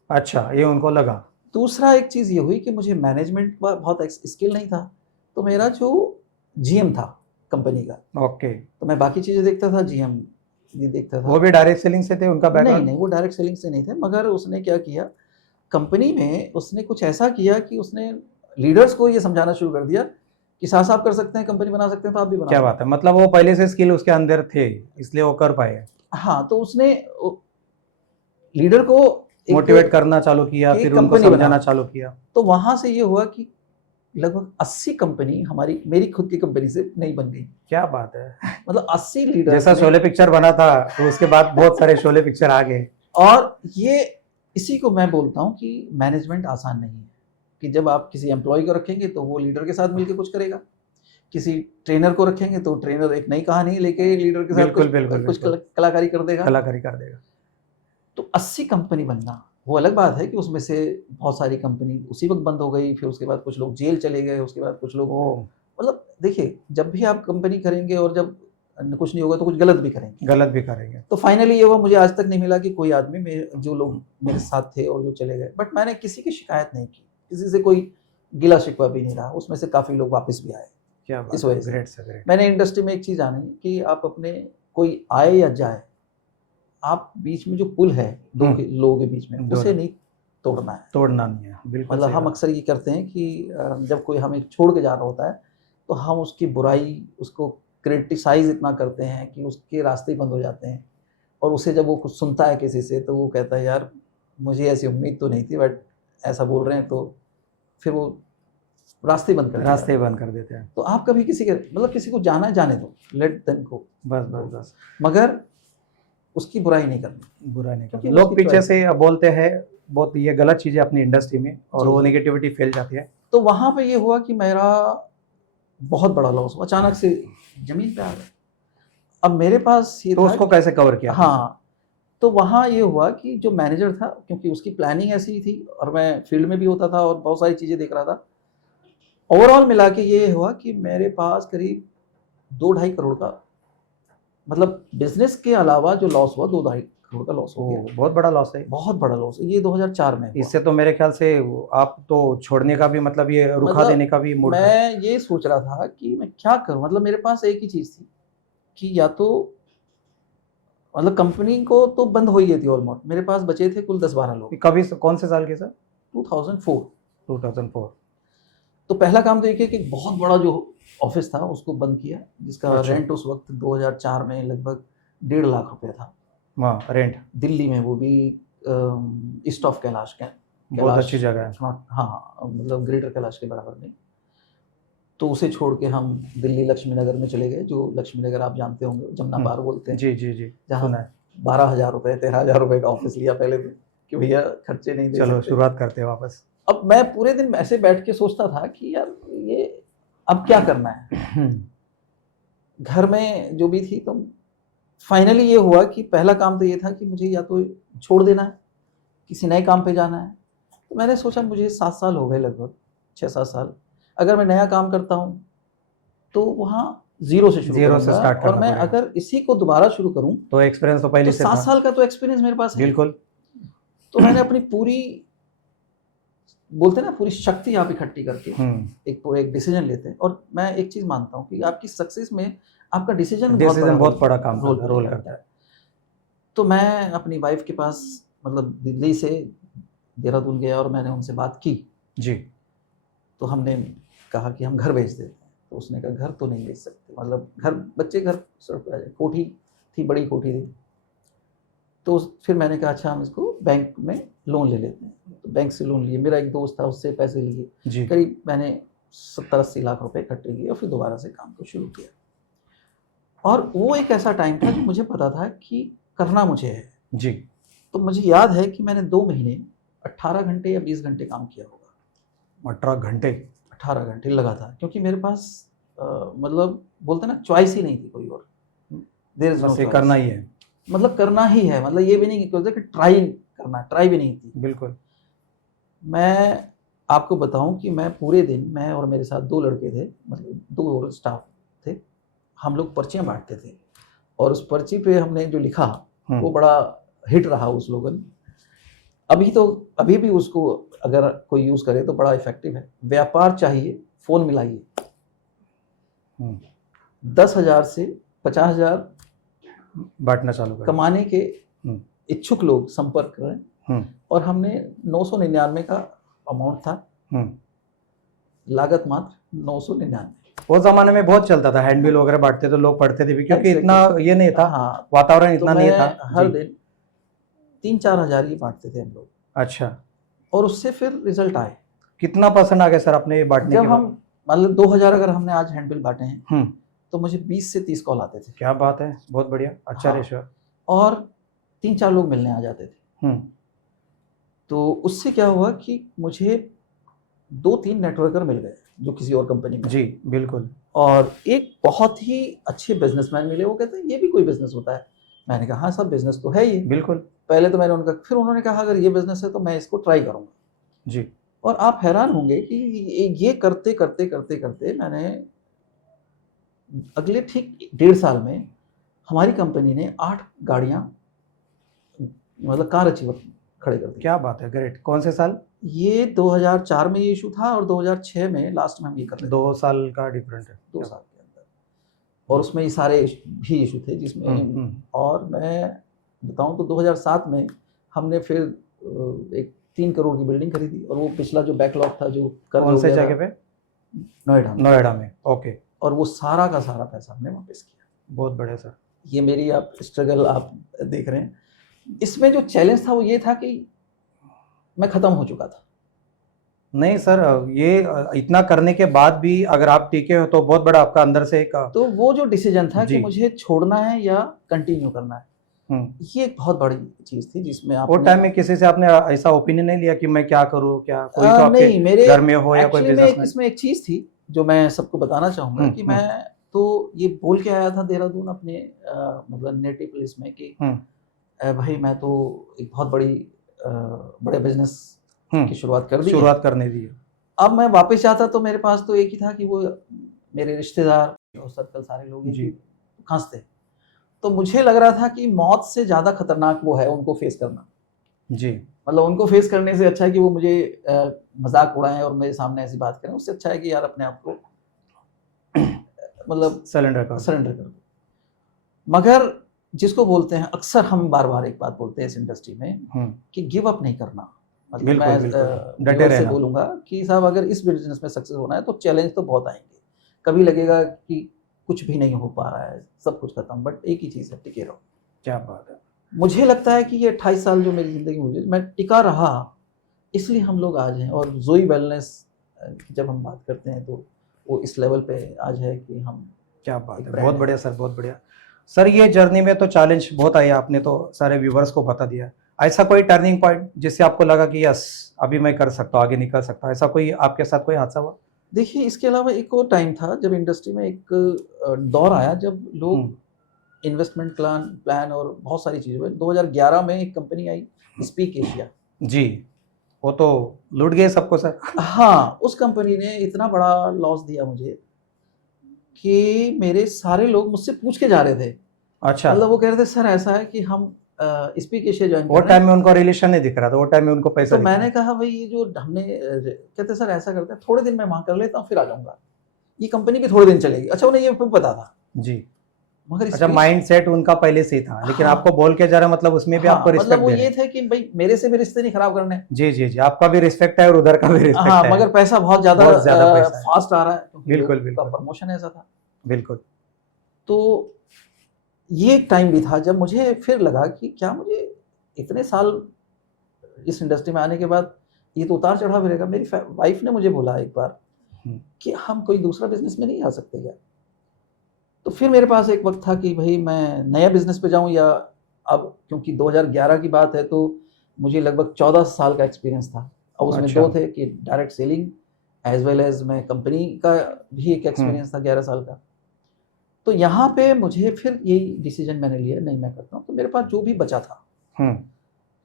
अच्छा, ये उनको लगा। दूसरा एक चीज़ ये हुई कि मुझे मैनेजमेंट पर बहुत स्किल नहीं था, तो मेरा जो जीएम था कंपनी का, ओके, तो मैं बाकी चीज़ें देखता था, जीएम ये देखता था। वो भी डायरेक्ट सेलिंग से थे, उनका बैकग्राउंड? नहीं, वो डायरेक्ट सेलिंग से नहीं थे। मगर उसने क्या किया कंपनी में, उसने कुछ ऐसा किया कि उसने लीडर्स को ये समझाना शुरू कर दिया कि साहब आप कर सकते हैं, कंपनी बना सकते हैं, तो आप भी बना। क्या बात है, मतलब वो पहले से स्किल उसके अंदर थे इसलिए वो कर पाए। हाँ, तो उसने लीडर को मोटिवेट करना चालू किया, फिर उनको समझाना चालू किया। तो वहां से ये हुआ कि लगभग 80 कंपनी मेरी खुद की कंपनी से नहीं बन गई। क्या बात है। मतलब 80 लीडर, जैसा शोले पिक्चर बना था तो उसके बाद बहुत सारे शोले पिक्चर आ गए। और ये इसी को मैं बोलता हूँ कि मैनेजमेंट आसान नहीं है, कि जब आप किसी एम्प्लॉय को रखेंगे तो वो लीडर के साथ मिलकर कुछ करेगा, किसी ट्रेनर को रखेंगे तो ट्रेनर एक नई कहानी लेके लीडर के साथ कुछ कलाकारी कर देगा। तो 80 कंपनी बनना वो अलग बात है कि उसमें से बहुत सारी कंपनी उसी वक्त बंद हो गई, फिर उसके बाद कुछ लोग जेल चले गए, उसके बाद कुछ लोग, मतलब देखिए जब भी आप कंपनी करेंगे और जब कुछ नहीं होगा तो कुछ गलत भी करेंगे। तो फाइनली ये हुआ, मुझे आज तक नहीं मिला कि कोई आदमी जो लोग मेरे साथ थे और जो चले गए, बट मैंने किसी की शिकायत नहीं की, किसी से कोई गिला शिकवा भी नहीं रहा। उसमें से काफ़ी लोग वापस भी आए। क्या बात, इस वजह से मैंने इंडस्ट्री में एक चीज़ आनी कि आप अपने कोई आए या जाए, आप बीच में जो पुल है दो लोगों के बीच में, उसे नहीं तोड़ना नहीं है। बिल्कुल। मतलब हम अक्सर ये करते हैं कि जब कोई हमें छोड़ के जा रहा होता है तो हम उसकी बुराई, उसको क्रिटिसाइज इतना करते हैं कि उसके रास्ते बंद हो जाते हैं, और उसे जब वो कुछ सुनता है किसी से तो वो कहता है यार मुझे ऐसी उम्मीद तो नहीं थी, बट ऐसा बोल रहे हैं, तो फिर वो रास्ते बंद कर देते हैं। तो आप कभी किसी को जाना है, जाने दो, लेट देम गो, बस। मगर उसकी बुराई नहीं करनी। लोग पीछे से बोलते हैं बहुत ये गलत चीजें अपनी इंडस्ट्री में, और वो नेगेटिविटी फैल जाती है। तो वहां पे ये हुआ कि मेरा बहुत बड़ा लॉस हुआ, अचानक से जमीन पे आ गया। अब मेरे पास ये तो उसको कैसे कवर किया? हाँ, तो वहाँ ये हुआ कि जो मैनेजर था, क्योंकि उसकी प्लानिंग ऐसी थी और मैं फील्ड में भी होता था और बहुत सारी चीज़ें देख रहा था, ओवरऑल मिला के ये हुआ कि मेरे पास करीब 2-2.5 करोड़ का, मतलब बिजनेस के अलावा जो लॉस हुआ 2-2.5 करोड़ का लॉस हो गया। बहुत बड़ा लॉस है। बहुत बड़ा लॉस है, ये 2004 में हुआ। इससे तो मेरे ख्याल से आप तो छोड़ने का भी मतलब ये रुखा मतलब देने का भी मूड था। मैं ये सोच रहा था कि मैं क्या करूं, मतलब मेरे पास एक ही चीज थी कि या तो मतलब कंपनी को तो बंद हो ही गई थी ऑलमोस्ट, मेरे पास बचे थे कुल 10-12 लोग। कभी कौन से साल के सर? 2004। 2004। तो पहला काम तो ये किया कि एक बहुत बड़ा जो ऑफिस था उसको बंद किया, जिसका अच्छा। रेंट उस वक्त 2004 में लगभग 1.5 लाख रुपए था। हाँ, रेंट। दिल्ली में, वो भी ईस्ट ऑफ कैलाश के, बहुत अच्छी जगह है। हाँ, मतलब ग्रेटर कैलाश के बराबर नहीं। तो उसे छोड़ के हम दिल्ली लक्ष्मी नगर में चले गए, जो लक्ष्मी नगर आप जानते होंगे, जमुना पार बोलते हैं। जी जी जी, जहाँ सुना है। 12,000 रुपए 13,000 रुपए का ऑफिस लिया पहले तो, कि भैया खर्चे नहीं दे चलो सकते। शुरुआत करते हैं वापस। अब मैं पूरे दिन ऐसे बैठ के सोचता था कि यार ये अब क्या करना है। घर में जो भी थी, तो फाइनली ये हुआ कि पहला काम तो ये था कि मुझे या तो छोड़ देना है, किसी नए काम पे जाना है। तो मैंने सोचा मुझे 7 साल हो गए, लगभग 6-7 साल, अगर मैं नया काम करता हूँ तो वहाँ जीरो से शुरू जीरो से करूंगा, स्टार्ट और करना मैं पड़ेगा। अगर इसी को दोबारा शुरू करूँ तो एक्सपीरियंस तो पहले तो से 7 था। साल का तो एक्सपीरियंस मेरे पास है। बिल्कुल। तो मैंने अपनी पूरी, बोलते हैं ना, पूरी शक्ति आप इकट्ठी करके एक डिसीजन लेते हैं। और मैं एक चीज मानता हूँ कि आपकी सक्सेस में आपका डिसीजन बहुत बड़ा काम रोल करता है। तो मैं अपनी वाइफ के पास, मतलब दिल्ली से देहरादून गया और मैंने उनसे बात की जी। तो हमने कहा कि हम घर बेच देते हैं। तो उसने कहा घर तो नहीं बेच सकते, मतलब घर, बच्चे घर सड़क पे आ जाए, कोठी थी, बड़ी कोठी थी। तो फिर मैंने कहा अच्छा हम इसको बैंक में लोन ले लेते हैं। तो बैंक से लोन लिए, मेरा एक दोस्त था उससे पैसे लिए, जी। करीब मैंने 70-80 लाख रुपए इकट्ठे किए और फिर दोबारा से काम को शुरू किया। और वो एक ऐसा टाइम था जो मुझे पता था कि करना मुझे है। जी। तो मुझे याद है कि मैंने 2 महीने 18 घंटे या 20 घंटे काम किया होगा। 18 घंटे लगातार, क्योंकि मेरे पास मतलब बोलते ना, चॉइस ही नहीं थी कोई और। देयर इज नो चॉइस, करना ही है, मतलब करना ही है, मतलब ये भी नहीं कि ट्राई करना, ट्राई भी नहीं थी। बिल्कुल। मैं आपको बताऊं कि मैं पूरे दिन, मैं और मेरे साथ 2 लड़के थे, मतलब 2 और स्टाफ थे, हम लोग पर्चियां बांटते थे। और उस पर्ची पे हमने जो लिखा वो बड़ा हिट रहा वो स्लोगन। अभी भी उसको अगर कोई यूज करे तो बड़ा इफेक्टिव है। व्यापार चाहिए, फोन मिलाइए। 10,000 से 50,000 बांटना चालू करें। कमाने के इच्छुक लोग संपर्क करें। और हमने 999 का अमाउंट था, लागत मात्र 999। वो जमाने में बहुत चलता था, हैंडबिल वगैरह बांटते तो लोग पढ़ते थे भी, क्योंकि इतना ये नहीं था, हाँ, वातावरण तो इतना नहीं था। हर दिन 3-4 हज़ार ही बांटते थे हम लोग। अच्छा। और उससे फिर रिजल्ट आए। कितना परसेंट आ गया सर अपने ये बांटने के जब हम, मतलब 2,000 अगर हमने आज हैंडबिल बांटे हैं तो मुझे 20 से 30 कॉल आते थे। क्या बात है, बहुत बढ़िया, अच्छा रेशो। और 3-4 लोग मिलने आ जाते थे। तो उससे क्या हुआ कि मुझे 2-3 नेटवर्कर मिल गए जो किसी और कंपनी में। जी बिल्कुल। और एक बहुत ही अच्छे बिजनेसमैन मिले, वो कहते हैं ये भी कोई बिजनेस होता है। मैंने कहा हाँ सब बिजनेस तो है ये। बिल्कुल। पहले तो मैंने उनका, फिर उन्होंने कहा अगर ये बिजनेस है तो मैं इसको ट्राई करूंगा। जी। और आप हैरान होंगे कि ये करते करते करते करते मैंने अगले ठीक 1.5 साल में हमारी कंपनी ने 8 गाड़ियां, मतलब कार अचीवर खड़े कर दी। क्या बात है, ग्रेट। कौन से साल? ये 2004 में ये इशू था और 2006 में लास्ट में हम ये कर रहे थे। 2 साल का डिफरेंट है। 2 साल के अंदर। और उसमें ये सारे भी इशू थे जिसमें और मैं बताऊं तो 2007 में हमने फिर एक 3 करोड़ की बिल्डिंग खरीदी। और वो पिछला जो बैकलॉग था, जो कौन से जगह पे? नोएडा में। ओके। और वो सारा का सारा पैसा हमने वापस किया। बहुत बढ़िया सर। ये मेरी आप स्ट्रगल आप देख रहे हैं। इसमें जो चैलेंज था वो ये था कि मैं खत्म हो चुका था। नहीं सर, ये इतना करने के बाद भी अगर आप टिके हो तो बहुत बड़ा आपका अंदर से एक, तो वो जो डिसीजन था कि मुझे छोड़ना है या कंटिन्यू करना है, ये एक बहुत बड़ी चीज थी जिसमें आप, वो टाइम में किसी से आपने ऐसा ओपिनियन नहीं लिया कि मैं क्या करूं, क्या कोई तो आपके नहीं, मेरे घर में हो या कोई बिजनेस में? इसमें एक चीज थी जो मैं सबको बताना चाहूंगा कि मैं तो ये बोल के आया था देहरादून अपने मतलब नेटिव प्लेस में कि भाई मैं तो एक बहुत बड़ी बड़े बिजनेस की शुरुआत कर दी, शुरुआत करने दी। अब मैं वापस जाता तो मेरे पास तो एक ही था कि वो मेरे रिश्तेदार और सर्कल सारे लोग जी। हंसते। तो मुझे लग रहा था कि मौत से ज़्यादा खतरनाक वो है उनको फेस करना। जी। मतलब उनको फेस करने से अच्छा है कि वो मुझे मजाक उड़ाएं और मेरे सामने ऐसी बात करें, उससे अच्छा है कि यार अपने आप को मतलब सरेंडर कर। सरेंडर कर दो। मगर जिसको बोलते हैं, अक्सर हम बार बार एक बात बोलते हैं इस इंडस्ट्री में कि गिव अप नहीं करना। मतलब बिल्कुल, मैं बिल्कुल, डटे व्यूअर से रहना। बोलूंगा कि साहब अगर इस बिजनेस में सक्सेस होना है तो चैलेंज तो बहुत आएंगे। कभी लगेगा कि कुछ भी नहीं हो पा रहा है, सब कुछ खत्म, बट एक ही चीज़ है, टिके रहो। क्या बात है। मुझे लगता है कि ये 28 साल जो मेरी ज़िंदगी में हुई, मैं टिका रहा, इसलिए हम लोग आज हैं। और जोई वेलनेस की जब हम बात करते हैं तो वो इस लेवल पे आज है कि हम क्या बात एक है, brand बहुत है। बढ़िया सर, बहुत बढ़िया सर। ये जर्नी में तो चैलेंज बहुत आई, आपने तो सारे व्यूवर्स को बता दिया। ऐसा कोई टर्निंग पॉइंट जिससे आपको लगा कि यस अभी मैं कर सकता हूँ, आगे निकल सकता हूँ, ऐसा कोई आपके साथ कोई हादसा हुआ? देखिए, इसके अलावा एक और टाइम था जब इंडस्ट्री में एक दौर आया जब लोग इन्वेस्टमेंट प्लान और बहुत सारी चीज़ों में 2011 में एक कंपनी आई, स्पीक एशिया। जी, वो तो लूट गए सबको सर। हाँ, उस कंपनी ने इतना बड़ा लॉस दिया मुझे कि मेरे सारे लोग मुझसे पूछ के जा रहे थे। अच्छा, मतलब वो कह रहे थे सर ऐसा है कि हम स्पीक एशिया ज्वाइन वो कर रहे टाइम हैं। में उनको रिलेशन नहीं दिख रहा था, वो टाइम में उनको पैसा तो दिख रहा मैंने था। कहा भाई ये जो हमने कहते सर ऐसा करते हैं, थोड़े दिन मैं वहाँ कर लेता हूँ फिर आ जाऊँगा, ये कंपनी भी थोड़े दिन चलेगी। अच्छा, उन्हें ये पता था। जी। मगर अच्छा, स्पीक, माइंड सेट उनका पहले से ही था, लेकिन हाँ आपको बोल के जा रहा है, मतलब उसमें भी आपको हाँ, मतलब रिस्पेक्ट वो दे रहे ये हैं। थे कि भाई मेरे से भी रिश्ते नहीं खराब करने। जी जी जी, आपका भी रिस्पेक्ट है और उधर का भी हाँ, रिस्पेक्ट है। मगर पैसा बहुत ज़्यादा बहुत ज्यादा पैसा है। फास्ट आ रहा है क्योंकि बिल्कुल लोग का बिल्कुल प्रमोशन ऐसा था। बिल्कुल। तो ये एक टाइम भी था जब मुझे फिर लगा कि क्या मुझे इतने साल इस इंडस्ट्री में आने के बाद ये तो उतार चढ़ाव रहेगा। मेरी वाइफ ने मुझे बोला एक बार कि हम कोई दूसरा बिजनेस में नहीं आ सकते क्या? तो फिर मेरे पास एक वक्त था कि भाई मैं नया बिजनेस पे जाऊं या अब, क्योंकि 2011 की बात है तो मुझे लगभग 14 साल का एक्सपीरियंस था और उसमें अच्छा। दो थे कि direct selling as well as मैं कंपनी का भी एक एक्सपीरियंस था 11 साल का। तो यहाँ पे मुझे फिर यही डिसीजन मैंने लिया, नहीं मैं करता हूँ। तो मेरे पास जो भी बचा था,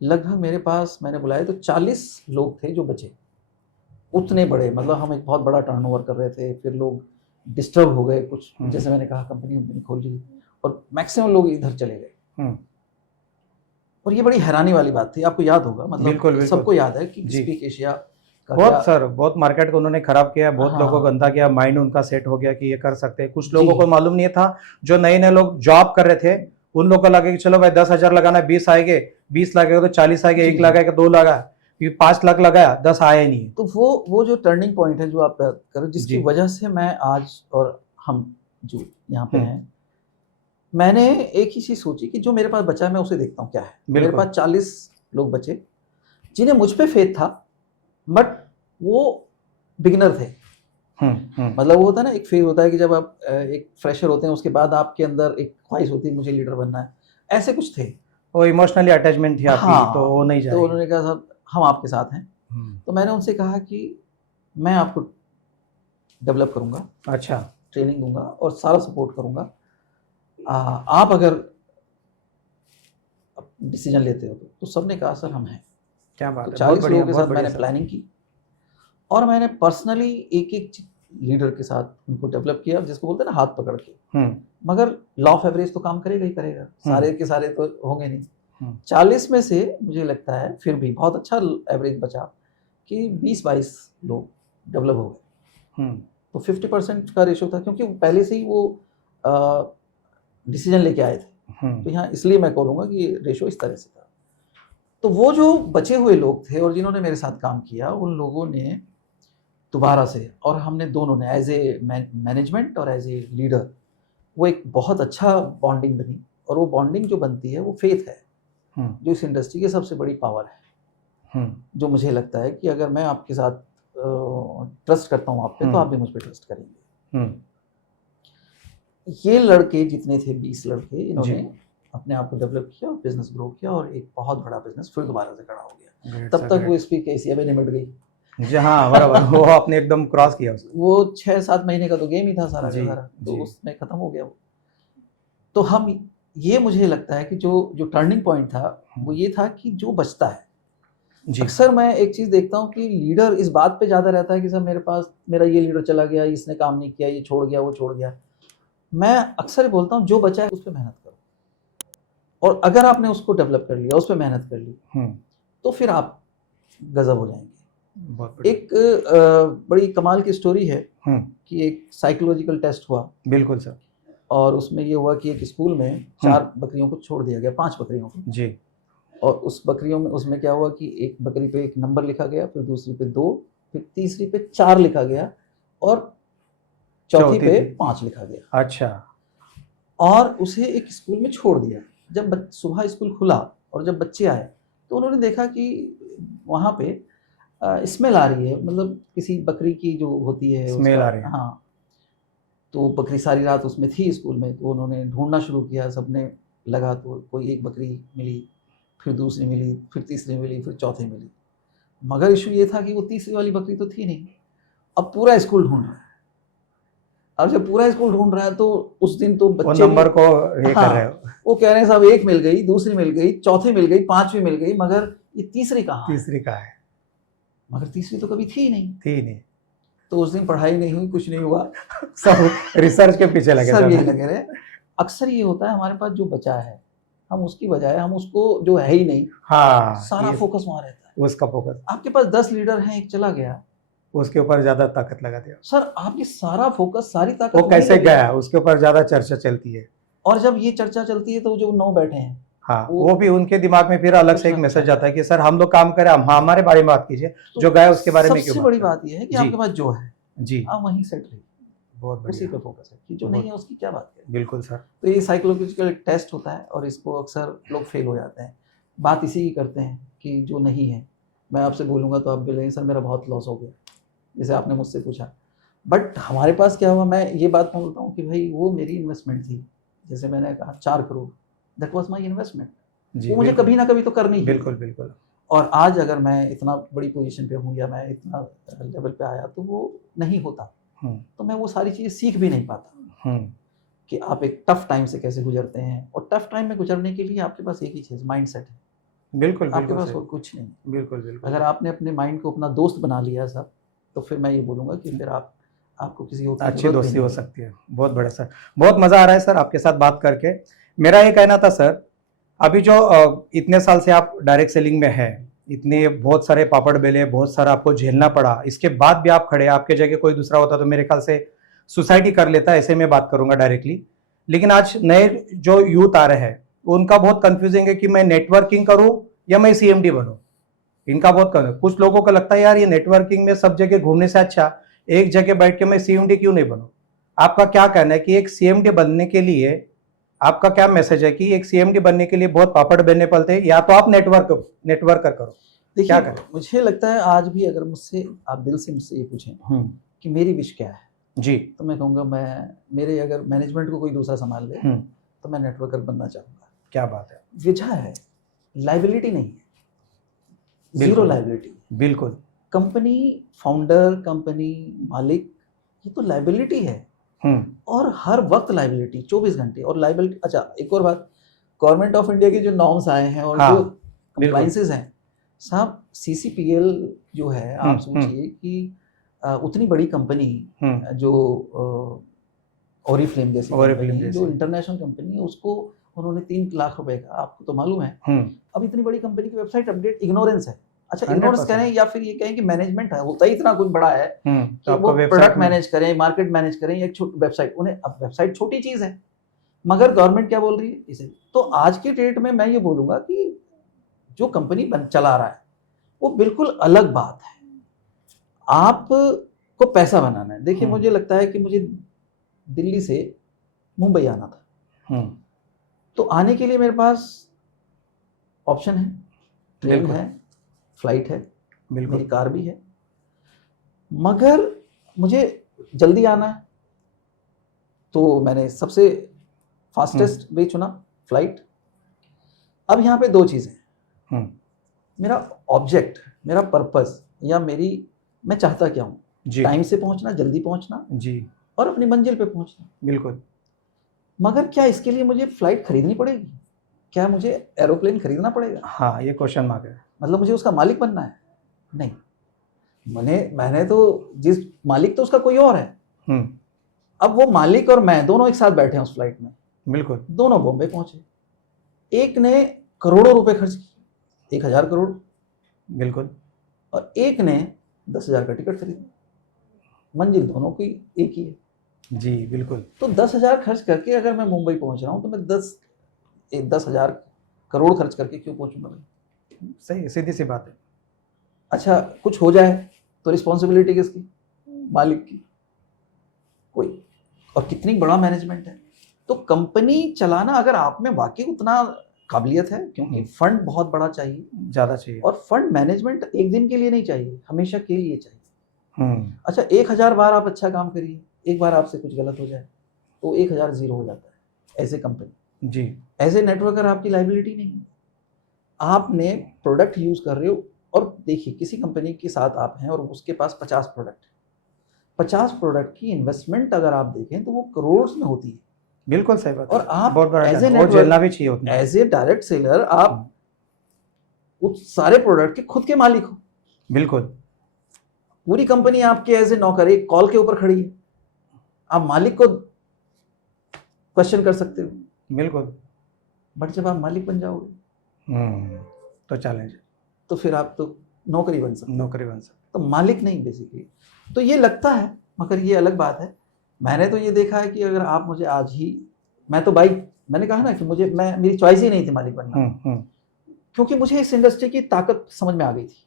लगभग मेरे पास मैंने बुलाया तो 40 लोग थे जो बचे। उतने बड़े, मतलब हम एक बहुत बड़ा टर्नओवर कर रहे थे। फिर लोग डिस्टर्ब हो गए कुछ, जैसे मैंने कहा कंपनी खोल ली और मैक्सिमम लोग इधर चले गए। और ये बड़ी हैरानी वाली बात थी, आपको याद होगा, मतलब बिल्कुल बिल्कुल सबको याद है कि जी। स्पीक एशिया का बहुत सर, बहुत मार्केट को उन्होंने खराब किया, बहुत हाँ, लोगों को गंदा किया, माइंड उनका सेट हो गया कि ये कर सकते हैं। कुछ जी। लोगों को मालूम नहीं था, जो नए नए लोग जॉब कर रहे थे, उन लोगों को लगे कि चलो भाई 10,000 लगाना है, 20 आएंगे, 20 लगेगा तो 40 आएंगे, जी, 1 जी। लगाएगा 2 लगा, 5 लाख लगाया, 10 आया ही नहीं। तो वो जो टर्निंग पॉइंट है जो आप बात कर रहे हो, जिसकी जी। वजह से मैं आज और हम जो यहाँ पे हम्म। हैं, मैंने एक ही चीज सोची कि जो मेरे पास बचा है मैं उसे देखता हूँ क्या है। मेरे बिल्कुल। पास 40 लोग बचे जिन्हें मुझ पे फेथ था, बट वो बिगिनर थे। मतलब वो होता है ना, एक फेज होता है कि जब आप एक फ्रेशर होते हैं, उसके बाद आपके अंदर एक ख्वाहिश होती है मुझे लीडर बनना है, ऐसे कुछ थे। वो इमोशनली अटैचमेंट थी आपकी, तो वो हाँ, नहीं तो जाएगी। उन्होंने कहा साहब हम आपके साथ हैं। तो मैंने उनसे कहा कि मैं आपको डेवलप करूंगा, अच्छा। ट्रेनिंग दूंगा और सारा सपोर्ट करूंगा। आप अगर डिसीजन लेते हो तो सबने कहा सर हम हैं। क्या तो बात है, बहुत 40 बढ़िया, लोगों के बहुत साथ बढ़िया मैंने सर। प्लानिंग की और मैंने पर्सनली एक एक लीडर के साथ उनको डेवलप किया, जिसको बोलते हैं ना हाथ पकड़ के। मगर लॉ ऑफ एवरेज तो काम करेगा ही करेगा, सारे के सारे तो होंगे नहीं। 40 में से मुझे लगता है फिर भी बहुत अच्छा एवरेज बचा कि 20-22 लोग डेवलप हो गए। तो 50% का रेशो था, क्योंकि पहले से ही वो डिसीजन लेके आए थे। तो यहाँ इसलिए मैं कहूँगा कि रेशो इस तरह से था। तो वो जो बचे हुए लोग थे और जिन्होंने मेरे साथ काम किया, उन लोगों ने दोबारा से, और हमने दोनों ने एज ए मैनेजमेंट और एज ए लीडर, वो एक बहुत अच्छा बॉन्डिंग बनी। और वो बॉन्डिंग जो बनती है वो फेथ है, जो इस इंडस्ट्री की सबसे बड़ी पावर है। जो मुझे लगता है कि अगर मैं आपके साथ ट्रस्ट करता हूँ आप पे, तो आप भी मुझ पर ट्रस्ट करेंगे। ये लड़के जितने थे 20 लड़के, इन्होंने अपने आप को डेवलप किया और बिजनेस ग्रो किया और एक बहुत बड़ा बिजनेस फिर दोबारा से खड़ा हो गया। तब तक वो स्पीक एशिया में निमट गई। जी हाँ, बराबर, वो आपने एकदम क्रॉस किया उसको। वो 6-7 महीने का तो गेम ही था सारा जी, का सारा, तो जी। उसमें खत्म हो गया वो। तो हम, ये मुझे लगता है कि जो टर्निंग पॉइंट था वो ये था कि जो बचता है, जी अक्सर मैं एक चीज देखता हूँ कि लीडर इस बात पे ज्यादा रहता है कि सर मेरे पास मेरा ये लीडर चला गया, इसने काम नहीं किया, ये छोड़ गया, वो छोड़ गया। मैं अक्सर बोलता हूँ जो बचा है उस पर मेहनत करो, और अगर आपने उसको डेवलप कर लिया, उस पर मेहनत कर ली, तो फिर आप गजब हो जाएंगे। बहुत बढ़िया। एक बड़ी कमाल की स्टोरी है हम्म, कि एक साइकोलॉजिकल टेस्ट हुआ, बिल्कुल सर। और उसमें ये हुआ कि एक स्कूल में 4 बकरियों को छोड़ दिया गया, 5 बकरियों को, जी और उस बकरियों में उसमें क्या हुआ कि एक बकरी पे 1 नंबर लिखा गया, फिर दूसरी पे 2, फिर तीसरी पे 4 लिखा गया, और चौथी पे 5 लिखा गया, अच्छा। और उसे एक स्कूल में छोड़ दिया। जब सुबह स्कूल खुला और जब बच्चे आए तो उन्होंने देखा कि वहाँ पे स्मेल आ रही है, मतलब किसी बकरी की जो होती है स्मेल आ रही है। हाँ, तो बकरी सारी रात उसमें थी स्कूल में, तो उन्होंने ढूंढना शुरू किया, सबने लगा, तो कोई एक बकरी मिली, फिर दूसरी मिली, फिर तीसरी मिली, फिर चौथी मिली। मगर इशू ये था कि वो तीसरी वाली बकरी तो थी नहीं। अब पूरा स्कूल ढूंढ रहा है। अब जब पूरा स्कूल ढूंढ रहा है तो उस दिन तो वो बच्चे नंबर को ये कर रहे हो। वो कह रहे हैं साहब, 1 मिल गई, दूसरी मिल गई, चौथी मिल गई, 5वीं मिल गई, मगर ये तीसरी कहाँ है? तीसरी का है, मगर तीसरी तो कभी थी ही नहीं। थी नहीं। तो उस दिन पढ़ाई नहीं हुई, कुछ नहीं हुआ, सब रिसर्च के पीछे लगे, सब यही लगे रहे। अक्सर ये होता है हमारे पास जो बचा है, हम उसकी बजाय हम उसको जो है ही नहीं, हाँ, सारा फोकस वहां रहता है। उसका फोकस, आपके पास 10 लीडर हैं, एक चला गया, उसके ऊपर ज्यादा ताकत लगा दिया। सर आपकी सारा फोकस, सारी ताकत वो वहीं कैसे लगी। गया, उसके ऊपर ज्यादा चर्चा चलती है। और जब ये चर्चा चलती है तो जो 9 बैठे हैं, हाँ, वो भी उनके दिमाग में फिर अलग से एक मैसेज जाता है कि सर हम लोग काम करें, हम हमारे बारे में बात कीजिए, तो जो गए उसके बारे में क्यों सबसे बड़ी बात यह है कि जी। आपके पास जो है जी, आप वहीं सेट रहिए, बहुत उसी बढ़िया, पे फोकस है, कि जो नहीं है उसकी क्या बात करें। बिल्कुल सर। तो ये साइकोलॉजिकल टेस्ट होता है, और इसको अक्सर लोग फेल हो जाते हैं। बात इसी की करते हैं कि जो नहीं है, मैं आपसे बोलूँगा तो आप बोलेंगे सर मेरा बहुत लॉस हो गया, जैसे आपने मुझसे पूछा। बट हमारे पास क्या हुआ, मैं ये बात बोलता हूँ कि भाई वो मेरी इन्वेस्टमेंट थी, जैसे मैंने कहा 4 crore, that was my investment, वो मुझे कभी ना कभी तो करनी ही। बिल्कुल बिल्कुल। और आज अगर मैं इतना बड़ी पोजीशन पे हूँ या मैं इतना लेवल पे आया, तो वो नहीं होता, तो मैं वो सारी चीज़ें सीख भी नहीं पाता कि आप एक टफ टाइम से कैसे गुजरते हैं। और टफ टाइम में गुजरने के लिए आपके पास एक ही चीज़, माइंड सेट है। बिल्कुल आपके बिल्कुल पास सही। और कुछ नहीं। बिल्कुल बिल्कुल। अगर आपने अपने माइंड को अपना दोस्त बना लिया सब, तो फिर मैं ये बोलूँगा कि फिर आपको किसी और की अच्छी जरूरत भी दोस्ती नहीं हो है। सकती है। बहुत बढ़िया सर, बहुत मजा आ रहा है सर आपके साथ बात करके। मेरा ये कहना था सर, अभी जो इतने साल से आप डायरेक्ट सेलिंग में है, इतने बहुत सारे पापड़ बेले, बहुत सारा आपको झेलना पड़ा, इसके बाद भी आप खड़े, आपके जगह कोई दूसरा होता तो मेरे ख्याल से सुसाइड ही कर लेता, ऐसे में बात करूंगा डायरेक्टली। लेकिन आज नए जो यूथ आ रहे हैं उनका बहुत कंफ्यूजिंग है कि मैं नेटवर्किंग करूं या मैं सीएमडी बनूं। इनका बहुत कुछ लोगों को लगता है यार ये नेटवर्किंग में सब जगह घूमने से अच्छा एक जगह बैठ के मैं सीएमडी क्यों नहीं बनूं। आपका क्या कहना है कि एक सीएमडी बनने के लिए आपका क्या मैसेज है कि एक सीएमडी बनने के लिए बहुत पापड़ बेलने पड़ते हैं, या तो आप नेटवर्क करो? क्या देखिए करें? मुझे लगता है आज भी अगर मुझसे आप दिल से मुझसे ये पूछें कि मेरी विश क्या है, जी, तो मैं कहूँगा मेरे अगर मैनेजमेंट को कोई दूसरा संभाल ले तो मैं नेटवर्कर बनना चाहूँगा। क्या बात है, वजह है लाइबिलिटी नहीं है, जीरो बिल्कुल लाइबिलिटी। बिल्कुल। कंपनी फाउंडर, कंपनी मालिक, ये तो लाइबिलिटी है, और हर वक्त लाइबिलिटी 24 घंटे। और लाइबिलिटी, अच्छा एक और बात, गवर्नमेंट ऑफ इंडिया के जो नॉर्म्स आए हैं और जो कंप्लाइंसेस हैं साहब, सीसीपीएल जो है, आप सोचिए कि उतनी बड़ी कंपनी जो ओरिफ्लेम जैसी कंपनी, जो इंटरनेशनल कंपनी है, उसको उन्होंने 3 लाख रुपए का, आपको तो मालूम है। अब इतनी बड़ी कंपनी की वेबसाइट अपडेट, इग्नोरेंस है। अच्छा, इग्नोरेंस करें या फिर ये कहें कि मैनेजमेंट है, होता ही इतना कुछ बड़ा है कि वो प्रोडक्ट मैनेज करें, मार्केट मैनेज करें, एक छोटी वेबसाइट, उन्हें अब वेबसाइट छोटी चीज है, मगर गवर्नमेंट क्या बोल रही है इसे। तो आज के डेट में मैं ये बोलूंगा कि जो कंपनी चला रहा है वो बिल्कुल अलग बात है, आपको पैसा बनाना है। देखिए मुझे लगता है कि मुझे दिल्ली से मुंबई आना था, तो आने के लिए मेरे पास ऑप्शन है, ट्रेन है, फ्लाइट है, मेरी कार भी है, मगर मुझे जल्दी आना है तो मैंने सबसे फास्टेस्ट वे चुना, फ्लाइट। अब यहाँ पे 2 चीज़ें, मेरा ऑब्जेक्ट, मेरा पर्पस, या मैं चाहता क्या हूँ, टाइम से पहुँचना, जल्दी पहुँचना जी, और अपनी मंजिल पे पहुँचना। बिल्कुल। मगर क्या इसके लिए मुझे फ्लाइट खरीदनी पड़ेगी? क्या मुझे एरोप्लेन खरीदना पड़ेगा? हाँ, ये क्वेश्चन मार्क है। मतलब मुझे उसका मालिक बनना है? नहीं, मैंने तो जिस मालिक तो उसका कोई और है। हम्म, अब वो मालिक और मैं दोनों एक साथ बैठे हैं उस फ्लाइट में, बिल्कुल दोनों बॉम्बे पहुंचे। एक ने करोड़ों रुपए खर्च किए, 1,000 करोड़, बिल्कुल। और एक ने 10,000 का टिकट खरीदा। मंजिल दोनों की एक ही है। जी बिल्कुल। तो 10,000 खर्च करके अगर मैं मुंबई पहुंच रहा हूं तो मैं 10,000 करोड़ खर्च करके क्यों पहुंचूंगा भाई? सही, सीधी सी बात है। अच्छा, कुछ हो जाए तो रिस्पॉन्सिबिलिटी किसकी? मालिक की। कोई, और कितनी बड़ा मैनेजमेंट है। तो कंपनी चलाना अगर आप में वाकई उतना काबिलियत है, क्योंकि फंड बहुत बड़ा चाहिए, ज्यादा चाहिए। और फंड मैनेजमेंट एक दिन के लिए नहीं चाहिए, हमेशा के लिए चाहिए। अच्छा, 1,000 बार आप अच्छा काम करिए, एक बार आपसे कुछ गलत हो जाए तो 1,000 जीरो हो जाता है। ऐसे कंपनी, जी एज ए नेटवर्कर आपकी लाइबिलिटी नहीं है। आपने प्रोडक्ट यूज कर रहे हो, और देखिए किसी कंपनी के साथ आप हैं और उसके पास 50 प्रोडक्ट है, 50 प्रोडक्ट की इन्वेस्टमेंट अगर आप देखें तो वो करोड़ में होती है। बिल्कुल सही बात है। और आप बहुत बड़ा एज ए टर्न, और झेलना भी चाहिए उतना। एज ए डायरेक्ट सेलर आप उस सारे प्रोडक्ट के खुद के मालिक हो। बिल्कुल। पूरी कंपनी आपके एज ए नौकर एक कॉल के ऊपर खड़ी है, आप मालिक को क्वेश्चन कर सकते हो। बिल्कुल। बट जब आप मालिक बन जाओगे तो चैलेंज, तो फिर आप तो नौकरी बन सकते हो, नौकरी बन सकते। तो मालिक नहीं बेसिकली। तो ये लगता है, मगर ये अलग बात है। मैंने तो ये देखा है कि अगर आप मुझे आज ही, मैं तो भाई, मैंने कहा ना कि मेरी चॉइस ही नहीं थी मालिक बनना, क्योंकि मुझे इस इंडस्ट्री की ताकत समझ में आ गई थी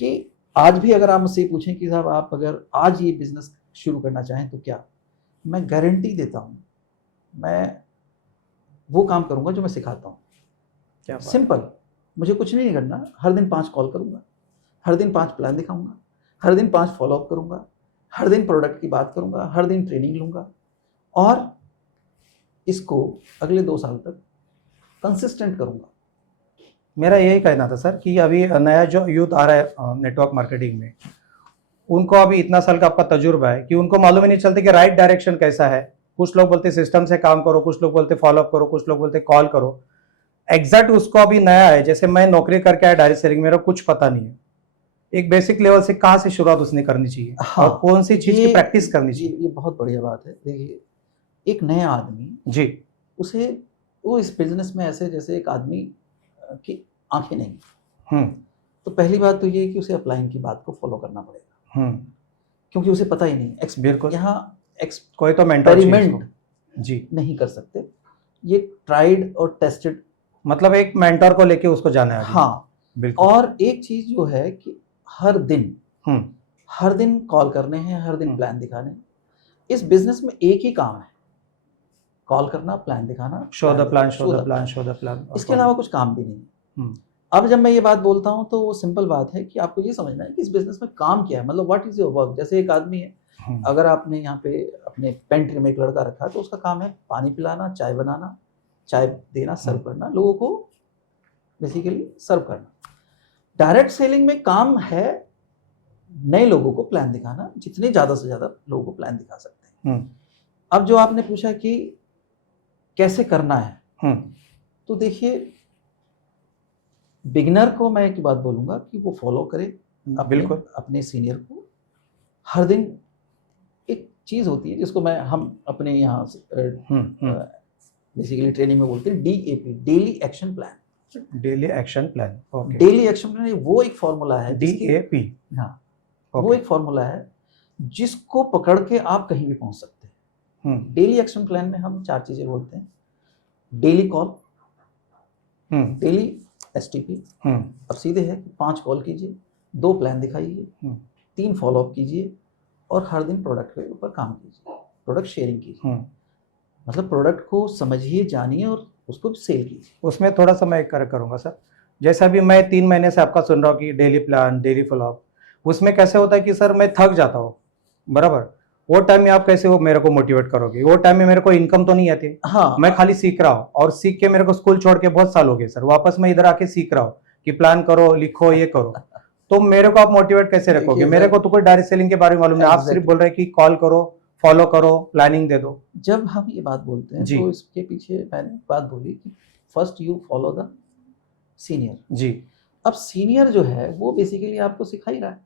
कि आज भी अगर आप मुझसे पूछें कि साहब आप अगर आज ये बिजनेस शुरू करना चाहें तो क्या, मैं गारंटी देता हूँ मैं वो काम करूंगा जो मैं सिखाता हूँ। क्या बात। सिंपल, मुझे कुछ नहीं करना, हर दिन 5 कॉल करूंगा, हर दिन 5 प्लान दिखाऊंगा, हर दिन 5 फॉलोअप करूंगा, हर दिन प्रोडक्ट की बात करूंगा, हर दिन ट्रेनिंग लूंगा, और इसको अगले 2 साल तक कंसिस्टेंट करूंगा। मेरा यही कहना था सर कि अभी नया जो यूथ आ रहा है नेटवर्क मार्केटिंग में, उनको अभी इतना साल का आपका तजुर्बा है कि उनको मालूम ही नहीं चलता कि राइट डायरेक्शन कैसा है। कुछ लोग बोलते सिस्टम से काम करो, कुछ लोग बोलते फॉलोअप करो, कुछ लोग बोलते कॉल करो। एग्जैक्ट उसको अभी नया है, जैसे मैं नौकरी करके आया डायरेक्ट सेलिंग, मेरा कुछ पता नहीं है। एक बेसिक लेवल से कहाँ से शुरुआत उसने करनी चाहिए, हाँ, और कौन सी चीज की प्रैक्टिस करनी चाहिए। ये बहुत बढ़िया बात है। देखिए, एक नया आदमी जी, उसे, वो इस बिजनेस में ऐसे जैसे एक आदमी की आंखें नहीं, तो पहली बात तो ये है कि उसे अपलाइन की बात को फॉलो करना पड़ेगा, क्योंकि उसे पता ही नहीं। बिल्कुल। यहाँ कोई तो मेंटर चाहिए एक्सपेरिमेंट जी नहीं कर सकते, ये ट्राइड और टेस्टेड, मतलब एक मेंटर को लेके उसको जाना है। हाँ, बिल्कुल। और एक चीज जो है कि हर दिन कॉल करने हैं, हर दिन प्लान दिखाने हैं। इस बिजनेस में एक ही काम है, कॉल करना, प्लान दिखाना, show the plan, show the plan, show the plan. इसके अलावा कुछ काम भी नहीं। अब जब मैं ये बात बोलता हूँ तो वो सिंपल बात है कि आपको ये समझना है कि इस बिजनेस में काम क्या है, मतलब व्हाट इज योर वर्क। जैसे एक आदमी है, अगर आपने यहाँ पे अपने पेंट्री में एक लड़का रखा तो उसका काम है पानी पिलाना, चाय बनाना, चाय देना, सर्व करना, लोगों को बेसिकली सर्व करना। डायरेक्ट सेलिंग में काम है नए लोगों को प्लान दिखाना, जितने ज़्यादा से ज़्यादा लोगों को प्लान दिखा सकते हैं। अब जो आपने पूछा कि कैसे करना है, तो देखिए, बिगिनर को मैं एक बात बोलूँगा कि वो फॉलो करे अपने सीनियर को। हर दिन एक चीज़ होती है जिसको हम अपने यहाँ बेसिकली ट्रेनिंग में बोलते हैं DAP, daily action plan. Daily action plan, okay. Daily action plan वो एक फॉर्मूला है, DAP, हाँ, वो एक फॉर्मूला है जिसको पकड़ के आप कहीं भी पहुंच सकते हैं। डेली एक्शन प्लान में हम 4 चीजें बोलते हैं: डेली कॉल, डेली STP, अब सीधे है 5 कॉल कीजिए, 2 प्लान दिखाइए, 3 फॉलोअप कीजिए, और हर दिन प्रोडक्ट के ऊपर काम कीजिए, प्रोडक्ट शेयरिंग कीजिए। मतलब प्रोडक्ट को समझिए, जानिए और उसको सेल कीजिए। उसमें थोड़ा सा मैं करूँगा सर। जैसा भी मैं 3 महीने से आपका सुन रहा हूँ कि डेली प्लान, डेली फॉलोअप, उसमें कैसे होता है कि सर मैं थक जाता हूँ, बराबर। वो टाइम में आप कैसे वो मेरे को मोटिवेट करोगे? वो टाइम में मेरे को इनकम तो नहीं आती, हाँ, मैं खाली सीख रहा हूँ, और सीख के मेरे को स्कूल छोड़ के बहुत साल हो गए सर, वापस मैं इधर आके सीख रहा हूँ कि प्लान करो, लिखो, ये करो। तो मेरे को आप मोटिवेट कैसे रखोगे? मेरे को तो कोई डायरेक्ट सेलिंग के बारे में मालूम नहीं, आप सिर्फ बोल रहे हैं कि कॉल करो, फॉलो करो, प्लानिंग दे दो। जब हम ये बात बोलते हैं तो इसके पीछे मैंने बात बोली कि first you follow the senior. जी अब सीनियर जो है वो बेसिकली आपको सिखा ही रहा है।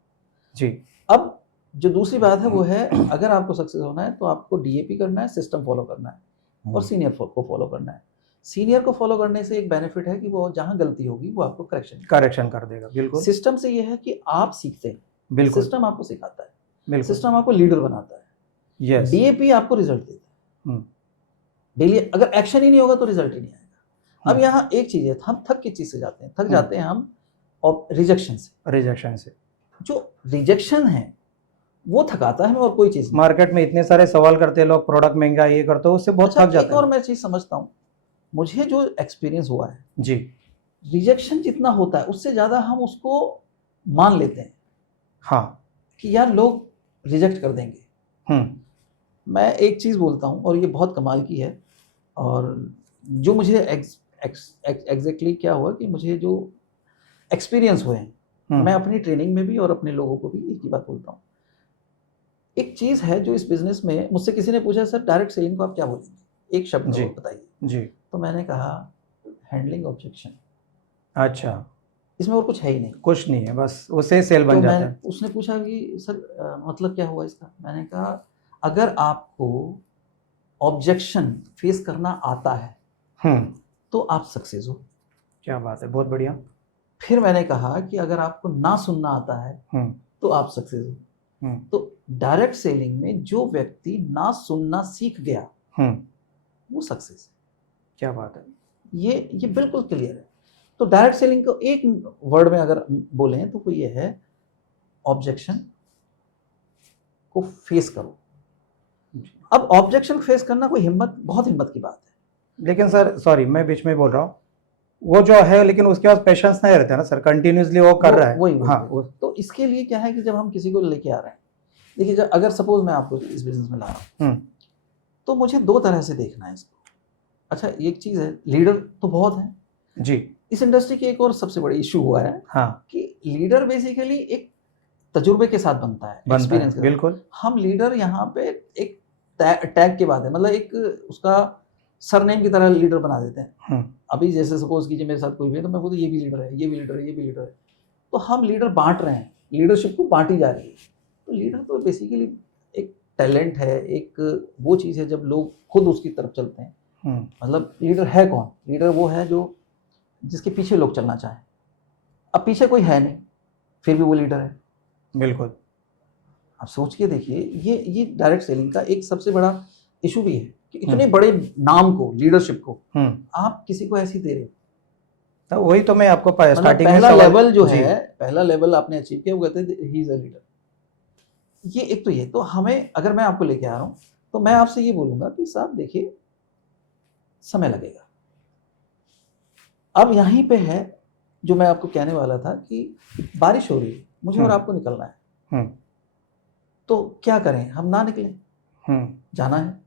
जी अब जो दूसरी बात है वो है, अगर आपको सक्सेस होना है तो आपको डीएपी करना है, सिस्टम फॉलो करना है और सीनियर को फॉलो करना है। सीनियर को फॉलो करने से एक बेनिफिट है कि वो जहां गलती होगी वो आपको करेक्शन कर देगा। बिल्कुल सिस्टम से ये है कि आप सीखते हैं, बिल्कुल सिस्टम आपको सिखाता है, बिल्कुल सिस्टम आपको लीडर बनाता है, यस डीएपी आपको रिजल्ट देता है। हम्म। डेली अगर एक्शन ही नहीं होगा तो रिजल्ट ही नहीं आएगा। अब यहाँ एक चीज है, हम थक किस चीज से जाते हैं? थक जाते हैं हम और रिजेक्शन से। रिजेक्शन से जो रिजेक्शन है वो थकाता है हमें, और कोई चीज नहीं। मार्केट में इतने सारे सवाल करते हैं लोग, प्रोडक्ट महंगा ये करते हो, उससे बहुत अच्छा, थक जाते एक और हैं। मैं चीज समझता हूँ, मुझे जो एक्सपीरियंस हुआ है, जी रिजेक्शन जितना होता है उससे ज्यादा हम उसको मान लेते हैं हाँ कि यार लोग रिजेक्ट कर देंगे। मैं एक चीज बोलता हूँ और ये बहुत कमाल की है, और जो मुझे एग्जैक्टली क्या हुआ कि मुझे जो एक्सपीरियंस हुए हैं, मैं अपनी ट्रेनिंग में भी और अपने लोगों को भी एक ही बात बोलता हूँ। एक चीज है जो इस बिजनेस में, मुझसे किसी ने पूछा सर डायरेक्ट सेलिंग को आप क्या बोलेंगे, एक शब्द जी में बताइए। जी तो मैंने कहा हैंडलिंग ऑब्जेक्शन। अच्छा, इसमें और कुछ है ही नहीं, कुछ नहीं है, बस उससे सेल बन तो जाता मैं है। उसने पूछा कि सर मतलब क्या हुआ इसका? मैंने कहा अगर आपको ऑब्जेक्शन फेस करना आता है तो आप सक्सेस हो। क्या बात है, बहुत बढ़िया। फिर मैंने कहा कि अगर आपको ना सुनना आता है तो आप सक्सेस हो। तो डायरेक्ट सेलिंग में जो व्यक्ति ना सुनना सीख गया वो सक्सेस है। क्या बात है, ये बिल्कुल क्लियर है। तो डायरेक्ट सेलिंग को एक वर्ड में अगर बोलें तो वो ये है, ऑब्जेक्शन को फेस करो। अब ऑब्जेक्शन फेस करना कोई बहुत हिम्मत की बात है। लेकिन सर सॉरी मैं बीच में बोल रहा हूँ, वो जो है लेकिन उसके पास पेशेंस नहीं रहता ना सर, कंटिन्यूसली वो कर रहा है। वही हाँ तो इसके लिए क्या है कि जब हम किसी को लेके आ रहे हैं, देखिए अगर सपोज मैं आपको इस बिजनेस में ला रहा हूँ तो मुझे दो तरह से देखना है इसको। अच्छा, एक चीज है, लीडर तो बहुत है जी। इस इंडस्ट्री की। एक और सबसे बड़ी इशू हुआ है कि लीडर बेसिकली एक तजुर्बे के साथ बनता है, एक्सपीरियंस के साथ। बिल्कुल। हम लीडर यहाँ पे एक टैग के बाद है, मतलब एक उसका सरनेम की तरह लीडर बना देते हैं। अभी जैसे सपोज कीजिए मेरे साथ कोई भी है तो मैं बोलूँ ये भी लीडर है, ये भी लीडर है, ये भी लीडर है। तो हम लीडर बांट रहे हैं, लीडरशिप को बांटी जा रही है। तो लीडर तो बेसिकली एक टैलेंट है, एक वो चीज़ है जब लोग खुद उसकी तरफ चलते हैं। मतलब लीडर है कौन? लीडर वो है जो जिसके पीछे लोग चलना चाहें। अब पीछे कोई है नहीं फिर भी वो लीडर है। बिल्कुल। आप सोच के देखिए, ये डायरेक्ट सेलिंग का एक सबसे बड़ा इशू भी है कि इतने बड़े नाम को, लीडरशिप को आप किसी को ऐसी दे रहे हो। तो वही तो मैं आपको मतलब स्टार्टिंग पहला में लेवल जो है, पहला लेवल आपने अचीव किया, वो कहते हैं ही इज अ लीडर। ये एक तो ये तो हमें, अगर मैं आपको लेके आ रहा हूं तो मैं आपसे ये बोलूंगा कि साहब देखिए समय लगेगा। अब यहीं पे है जो मैं आपको कहने वाला था कि बारिश हो रही है, मुझे और आपको निकलना है। तो क्या करें? हम ना निकलें? जाना है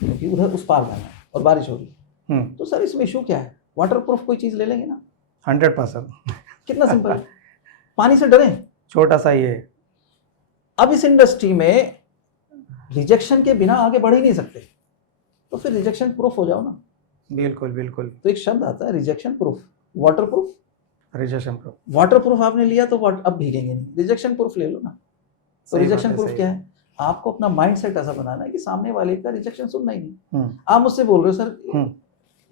क्योंकि उधर उस पार जाना है और बारिश हो रही है। तो सर इसमें इशू क्या है? वाटरप्रूफ कोई चीज ले लेंगे ना। 100%। कितना सिंपल है। पानी से डरें? छोटा सा ये। अब इस इंडस्ट्री में रिजेक्शन के बिना आगे बढ़ ही नहीं सकते, तो फिर रिजेक्शन प्रूफ हो जाओ ना। बिल्कुल बिल्कुल। तो एक शब्द आता है rejection proof, water proof. Rejection proof, water proof आपने लिया तो अब भीगेंगे नहीं, रिजेक्शन प्रूफ ले लो ना। तो रिजेक्शन प्रूफ क्या है? आपको अपना माइंड सेट ऐसा बनाना है कि सामने वाले का रिजेक्शन सुनना ही नहीं। आप मुझसे बोल रहे हो सर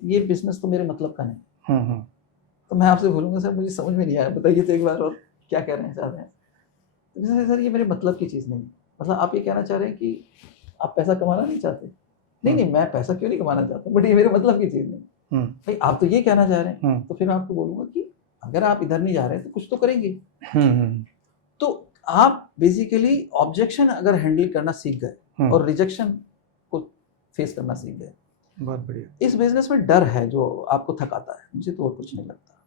ये बिजनेस तो मेरे मतलब का नहीं, तो मैं आपसे बोलूंगा सर मुझे समझ में नहीं आया, बताइए तो एक बार और क्या कह रहे हैं चाह रहे हैं। तो सर ये मेरे मतलब की चीज़ नहीं। मतलब आप ये कहना चाह रहे हैं कि आप पैसा कमाना नहीं चाहते? नहीं मैं पैसा क्यों नहीं कमाना चाहता, बट ये मेरे मतलब की चीज़ नहीं। भाई आप तो ये कहना चाह रहे हैं, तो फिर मैं आपको बोलूंगा कि अगर आप इधर नहीं जा रहे हैं तो कुछ तो करेंगे। तो आप बेसिकली ऑब्जेक्शन अगर हैंडल करना सीख गए और रिजेक्शन को फेस करना सीख गए, बहुत बढ़िया। इस बिजनेस में डर है जो आपको थकाता है, मुझे तो और कुछ नहीं लगता।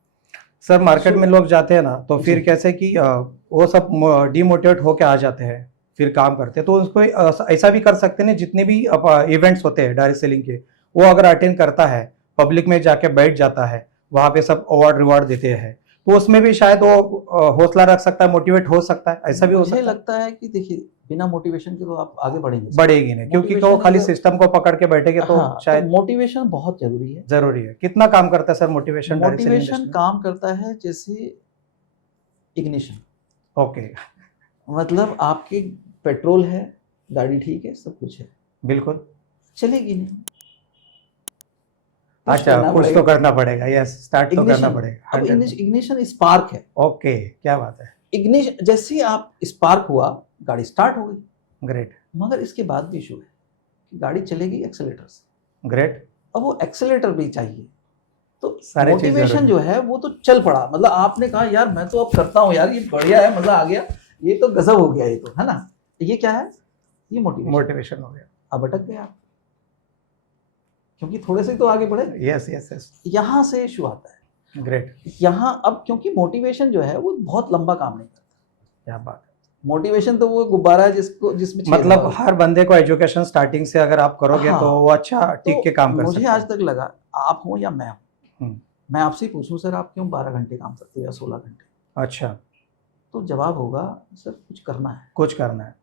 सर मार्केट में लोग जाते हैं ना तो फिर कैसे कि वो सब डिमोटिवेट होके आ जाते हैं, फिर काम करते हैं। तो उसको ऐसा भी कर सकते हैं, जितने भी इवेंट्स होते हैं डायरेक्ट सेलिंग के, वो अगर अटेंड करता है, पब्लिक में जाके बैठ जाता है, वहाँ पे सब अवार्ड रिवार्ड देते हैं, तो उसमें भी शायद वो हौसला रख सकता है, मोटिवेट हो सकता है। ऐसा भी हो सकता है। मुझे लगता है कि देखिए बिना मोटिवेशन के तो आप आगे बढ़ेंगे बढ़ेगी नहीं, क्योंकि वो Motivation खाली अगर- सिस्टम को पकड़ के बैठेंगे तो हाँ, शायद मोटिवेशन बहुत जरूरी है। जरूरी है। कितना काम करता है sir motivation direction motivation industry में? काम करता है जैसे इग्निशन, ओके, मतलब आपकी पेट्रोल है, गाड़ी ठीक है, सब कुछ है, बिल्कुल। चलेगी नहीं। अच्छा, कुछ तो करना पड़ेगा, यस, स्टार्ट तो करना इग्निशन, पड़ेगा। अब 100%। इग्निशन स्पार्क है। ओके, क्या बात है, इग्निशन जैसे ही आप स्पार्क हुआ, गाड़ी स्टार्ट हो गई। ग्रेट मगर इसके बाद भी इशू है कि गाड़ी चलेगी एक्सेलेटर से, ग्रेट। अब वो एक्सेलेटर भी चाहिए। तो सारे चीज़ मोटिवेशन जरूरी जो है वो तो चल पड़ा, मतलब आपने कहा यार मैं तो अब करता हूँ यार, ये बढ़िया है, मजा आ गया, ये तो गजब हो गया, ये तो है ना। ये क्या है? ये मोटिवेशन हो गया। अब अटक गए आप, क्योंकि थोड़े से तो आगे बढ़े। यस यस यस, यहाँ से इशू आता है। ग्रेट, यहाँ अब क्योंकि मोटिवेशन जो है वो बहुत लंबा काम नहीं करता। क्या बात है। मोटिवेशन तो वो गुब्बारा है जिसमें छेद मतलब है। हर बंदे को एजुकेशन स्टार्टिंग से अगर आप करोगे हाँ, तो वो अच्छा टिक के काम कर मुझे सकता आज है। तक लगा, आप हो या मैं हूँ, हम्म, मैं आपसे पूछूं सर आप क्यों 12 घंटे काम करते हो या 16 घंटे, अच्छा, तो जवाब होगा सर कुछ करना है। कुछ करना है,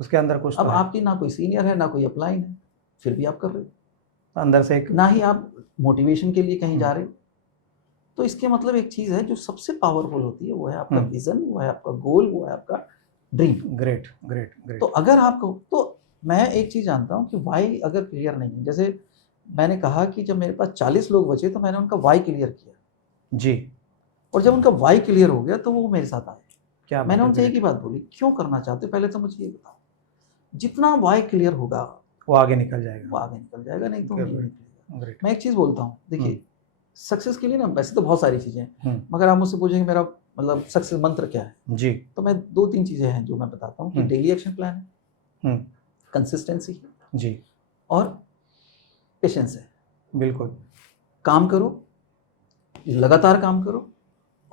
उसके अंदर कुछ अब तो है। आपकी ना कोई सीनियर है ना कोई अपलाइन है, फिर भी आप कर रहे हो, अंदर से एक ना ही आप मोटिवेशन के लिए कहीं जा रहे हो। तो इसके मतलब एक चीज़ है जो सबसे पावरफुल होती है, वो है आपका विजन, वो है आपका गोल, वो है आपका ड्रीम। Great great great. तो अगर आपको, तो मैं एक चीज़ जानता हूँ कि वाई अगर क्लियर नहीं है, जैसे मैंने कहा कि जब मेरे पास 40 लोग बचे तो मैंने उनका वाई क्लियर किया जी, और जब उनका वाई क्लियर हो गया तो वो मेरे साथ आए। क्या मैंने बात है, उनसे एक great। ही बात बोली, क्यों करना चाहते हो, पहले तो मुझे ये बताओ। जितना वाई क्लियर होगा वो आगे निकल वो जाएगा। आगे निकल जाएगा, नहीं तो नहीं निकलेगा। ग्रेट। मैं एक चीज़ बोलता हूँ, देखिए सक्सेस के लिए ना वैसे तो बहुत सारी चीज़ें हैं, मगर आप मुझसे पूछेंगे मेरा मतलब सक्सेस मंत्र क्या है, जी, तो मैं 2-3 चीज़ें हैं जो मैं बताता हूँ कि डेली एक्शन प्लान है, कंसिस्टेंसी है जी, और पेशेंस है। बिल्कुल, काम करो, लगातार काम करो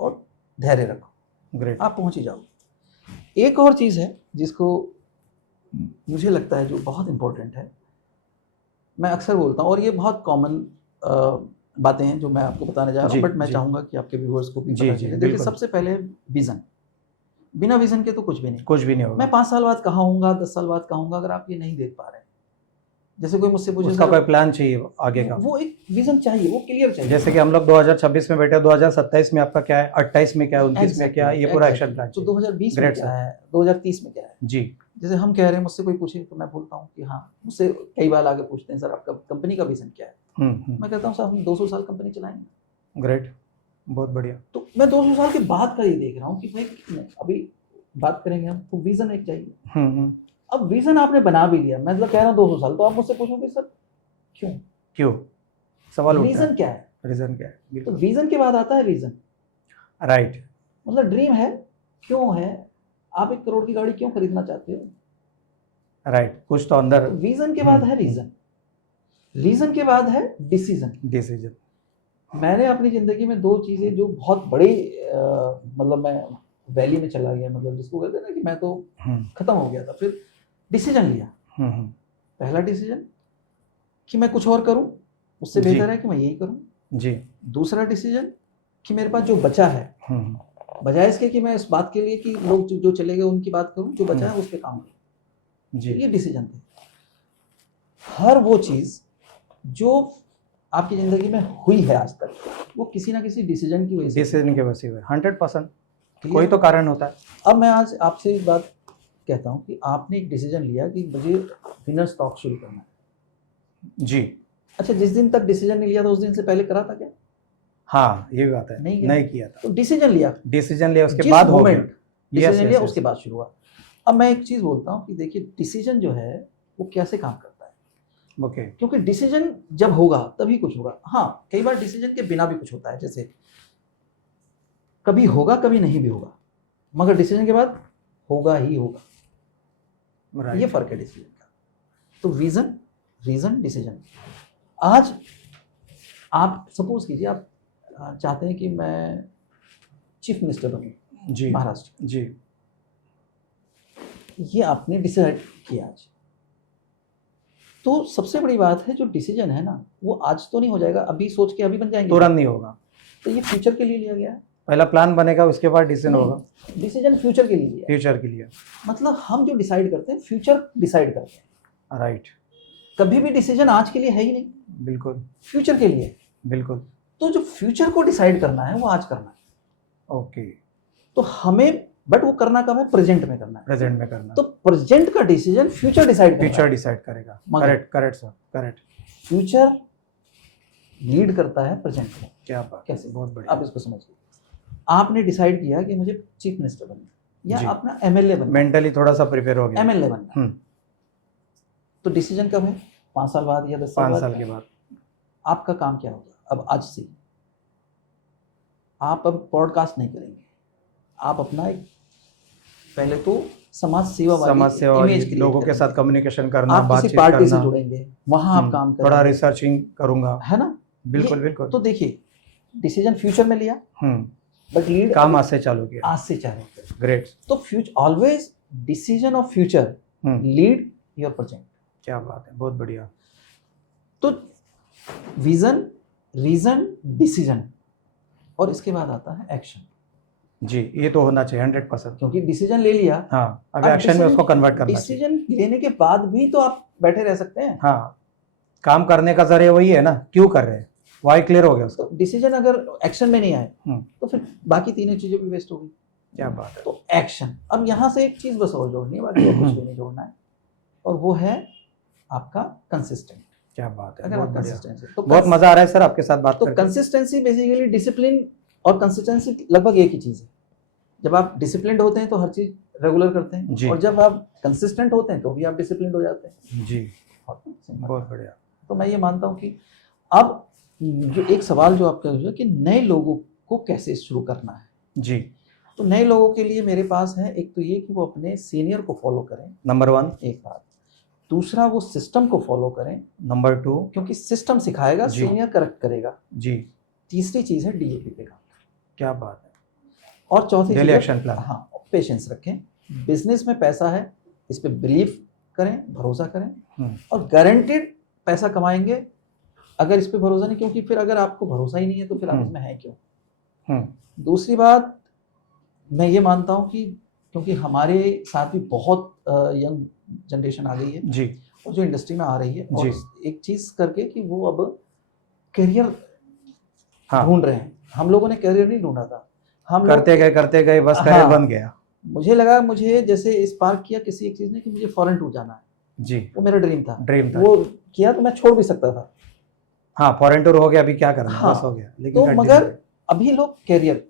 और धैर्य रखो, ग्रेट। आप पहुंच ही जाओगे। एक और चीज़ है जिसको मुझे लगता है जो बहुत इम्पोर्टेंट है, मैं अक्सर बोलता हूँ और ये बहुत कॉमन बातें हैं जो मैं आपको बताने जा रहा हूँ, बट मैं चाहूँगा कि आपके व्यूअर्स को भी पता चले। देखिए सबसे पहले विज़न, बिना विज़न के तो कुछ भी नहीं, कुछ भी नहीं होगा। मैं 5 साल बाद कहाँ होऊंगा, 10 साल बाद कहाँ होऊंगा, अगर आप ये नहीं देख पा रहे हैं, जैसे कोई मुझसे पूछे उसका कोई प्लान चाहिए आगे का, वो एक विजन चाहिए, वो क्लियर चाहिए। जैसे कि हम लोग 2026 में बैठे, 2027 में आपका क्या है, 28 में क्या है, 29 में क्या है, ये पूरा एक्शन प्लान तो चाहिए। 2020 में क्या है, 2030 में क्या है जी, जैसे हम कह रहे हैं, मुझसे कोई पूछे तो मैं बोलता हूँ कि हाँ, मुझसे कई बार आगे पूछते हैं सर आपका कंपनी का विजन क्या है, मैं कहता हूँ सर हम 200 साल कंपनी चलाएंगे। ग्रेट, बहुत बढ़िया। तो मैं 200 साल के बाद का ये देख रहा हूँ कि भाई अभी बात करेंगे हम, तो विजन एक चाहिए। अब विजन आपने बना भी लिया, मैं मतलब कह रहा हूँ 200 साल, तो आप मुझसे पूछोगे सर क्यों, क्यों सवाल उठता है, रीजन क्या है, रीजन क्या है, तो विजन के बाद आता है रीजन, राइट, मतलब ड्रीम है, क्यों है, आप 1 करोड़ की गाड़ी क्यों खरीदना चाहते हो, राइट, कुछ तो अंदर। विजन के बाद है रीजन, रीजन के बाद है डिसीजन। डिसीजन, मैंने अपनी जिंदगी में 2 चीजें जो बहुत बड़ी मतलब मैं वैली में चला गया, मतलब जिसको कहते हैं ना कि मैं तो खत्म हो गया था, फिर डिसीजन लिया। पहला डिसीजन कि मैं कुछ और करूं, उससे बेहतर है कि मैं यही करूं जी। दूसरा डिसीजन कि मेरे पास जो बचा है, बजाय इसके कि मैं इस बात के लिए कि लोग जो चले गए उनकी बात करूं, जो बचा है उस पर काम करूं जी। ये डिसीजन थे। हर वो चीज जो आपकी जिंदगी में हुई है आज तक, वो किसी ना किसी डिसीजन की वजह से, डिसीजन के वजह से 100% कोई तो कारण होता है। अब मैं आज आपसे एक बात कहता हूं कि आपने एक डिसीजन लिया कि मुझे विनर स्टॉक शुरू करना है जी। अच्छा, जिस दिन तक डिसीजन नहीं लिया था उस दिन से पहले करा था क्या? हाँ, ये भी बात है, नहीं किया था। तो डिसीजन लिया, उसके बाद हो गया, डिसीजन लिया उसके बाद शुरू हुआ। अब मैं एक चीज बोलता हूँ कि देखिए डिसीजन जो है वो कैसे काम करता है, ओके, क्योंकि डिसीजन जब होगा तभी कुछ होगा। हाँ, कई बार डिसीजन के बिना भी कुछ होता है, जैसे कभी होगा कभी नहीं भी होगा, मगर डिसीजन के बाद होगा ही होगा, ये फर्क है डिसीजन का। तो विजन, रीजन, डिसीजन। आज आप सपोज कीजिए आप चाहते हैं कि मैं चीफ मिनिस्टर बनूं जी, महाराष्ट्र जी, ये आपने डिसाइड किया आज। तो सबसे बड़ी बात है जो डिसीजन है ना, वो आज तो नहीं हो जाएगा, अभी सोच के अभी बन जाएंगे, तुरंत नहीं होगा। तो ये फ्यूचर के लिए लिया गया है। पहला प्लान बनेगा, उसके बाद डिसीजन होगा डिसीजन फ्यूचर के लिए है। फ्यूचर के लिए। मतलब हम जो डिसाइड करते हैं फ्यूचर डिसाइड करते हैं। राइट, कभी भी डिसीजन आज के लिए है ही नहीं, बिल्कुल फ्यूचर के लिए है। बिल्कुल। तो जो फ्यूचर को डिसाइड करना है वो आज करना है। ओके, तो हमें बट वो करना कब है, प्रेजेंट में करना है। प्रेजेंट में करना, तो प्रेजेंट का डिसीजन फ्यूचर डिसाइड करेगा। फ्यूचर डिसाइड करेगा। मगर- correct correct sir, correct. Future lead करता है प्रेजेंट को। क्या बात, कैसे? बहुत बढ़िया। आप इसको समझिए, आपने डिसाइड किया कि मुझे चीफ मिनिस्टर बनना है या जी। अपना एमएलए बनना है, मेंटली थोड़ा सा प्रिपेयर हो गया। एमएलए बनना है। हम्म, तो डिसीजन कब है, 5 साल बाद या 10 साल 5 बाद? साल के बाद। आपका काम क्या होगा अब आज से? आप अब पॉडकास्ट नहीं करेंगे, आप अपना एक पहले तो समाज सेवा समाज सेवा, इमेज लोगों के साथ कम्युनिकेशन करना, आप किसी बातचीत पार्टी से करना, जुड़ेंगे, वहां आप काम थोड़ा करेंगे, रिसर्चिंग करूंगा। है ना? बिल्कुल ये- बिल्कुल। तो देखिए, डिसीजन फ्यूचर में लिया बट लीड काम आज से चालू किया। आज से चालू। ग्रेट। तो future always decision of future lead your present. क्या बात है, बहुत बढ़िया। तो विजन, रीजन, डिसीजन, और इसके बाद आता है एक्शन। जी, ये तो होना चाहिए 100%। क्योंकि डिसीजन ले लिया, हाँ, अब एक्शन में उसको कन्वर्ट करना चाहिए। डिसीजन लेने के बाद भी तो आप बैठे रह सकते हैं। हाँ, काम करने का जरिए वही है ना, क्यों कर रहे हैं, वाई क्लियर हो गया उसका। तो डिसीजन अगर एक्शन में नहीं आए हम्म, तो फिर बाकी तीनों चीजें भी वेस्ट हो गई। क्या बात है। तो एक्शन। अब यहाँ से एक चीज बस और जोड़नी है, बाकी और कुछ भी नहीं जोड़ना है, और वो है आपका कंसिस्टेंट। क्या बात है, अगर बहुत आप बढ़िया। कंसिस्टेंसी, तो बहुत मजा आ रहा है सर आपके साथ बात तो करके। कंसिस्टेंसी बेसिकली डिसिप्लिन और कंसिस्टेंसी लगभग एक ही चीज है। जब आप डिसिप्लिन्ड होते हैं तो हर चीज रेगुलर करते हैं, जी। और जब आप कंसिस्टेंट होते हैं तो भी आप डिसिप्लिन्ड हो जाते हैं। जी, बहुत simple। बहुत बढ़िया। तो मैं ये मानता हूँ कि अब जो एक सवाल जो आपका है कि नए लोगों को कैसे शुरू करना है, जी, तो नए लोगों के लिए मेरे पास है एक तो ये कि वो अपने सीनियर को फॉलो करें, नंबर 1। एक बात। दूसरा, वो सिस्टम को फॉलो करें, नंबर 2। क्योंकि सिस्टम सिखाएगा, जी। सीनियर करेक्ट करेगा। जी, तीसरी चीज है डीएपी पे काम। क्या बात है। और चौथी डेली चीज है- एक्शन प्लान। हाँ, पेशेंस रखें। बिजनेस में पैसा है, इस पे बिलीव करें, भरोसा करें, और गारंटेड पैसा कमाएंगे अगर इस पे भरोसा नहीं, क्योंकि फिर अगर आपको भरोसा ही नहीं है तो फिर आप इसमें है क्यों। दूसरी बात, मैं ये मानता हूँ कि क्योंकि हमारे साथ भी बहुत यंग जनरेशन आ गई है जी, और जो इंडस्ट्री में आ रही है, और जी। एक चीज करके कि वो अब करियर हाँ, ढूंढ रहे हैं। हम लोगों ने करियर नहीं ढूंढा था, हम लोग करते गए बस करियर हाँ। बन गया। मुझे लगा, मुझे जैसे स्पार्क किया किसी एक चीज ने कि मुझे फॉरेन टूर जाना है, जी, वो मेरा ड्रीम था। ड्रीम था। वो किया तो मैं छोड़ भी सकता था। हाँ, फॉरेन टूर हो गया, अभी क्या करना है, हाँ, बस हो गया। लेकिन तो continue मगर करें। अभी लोग कैरियर,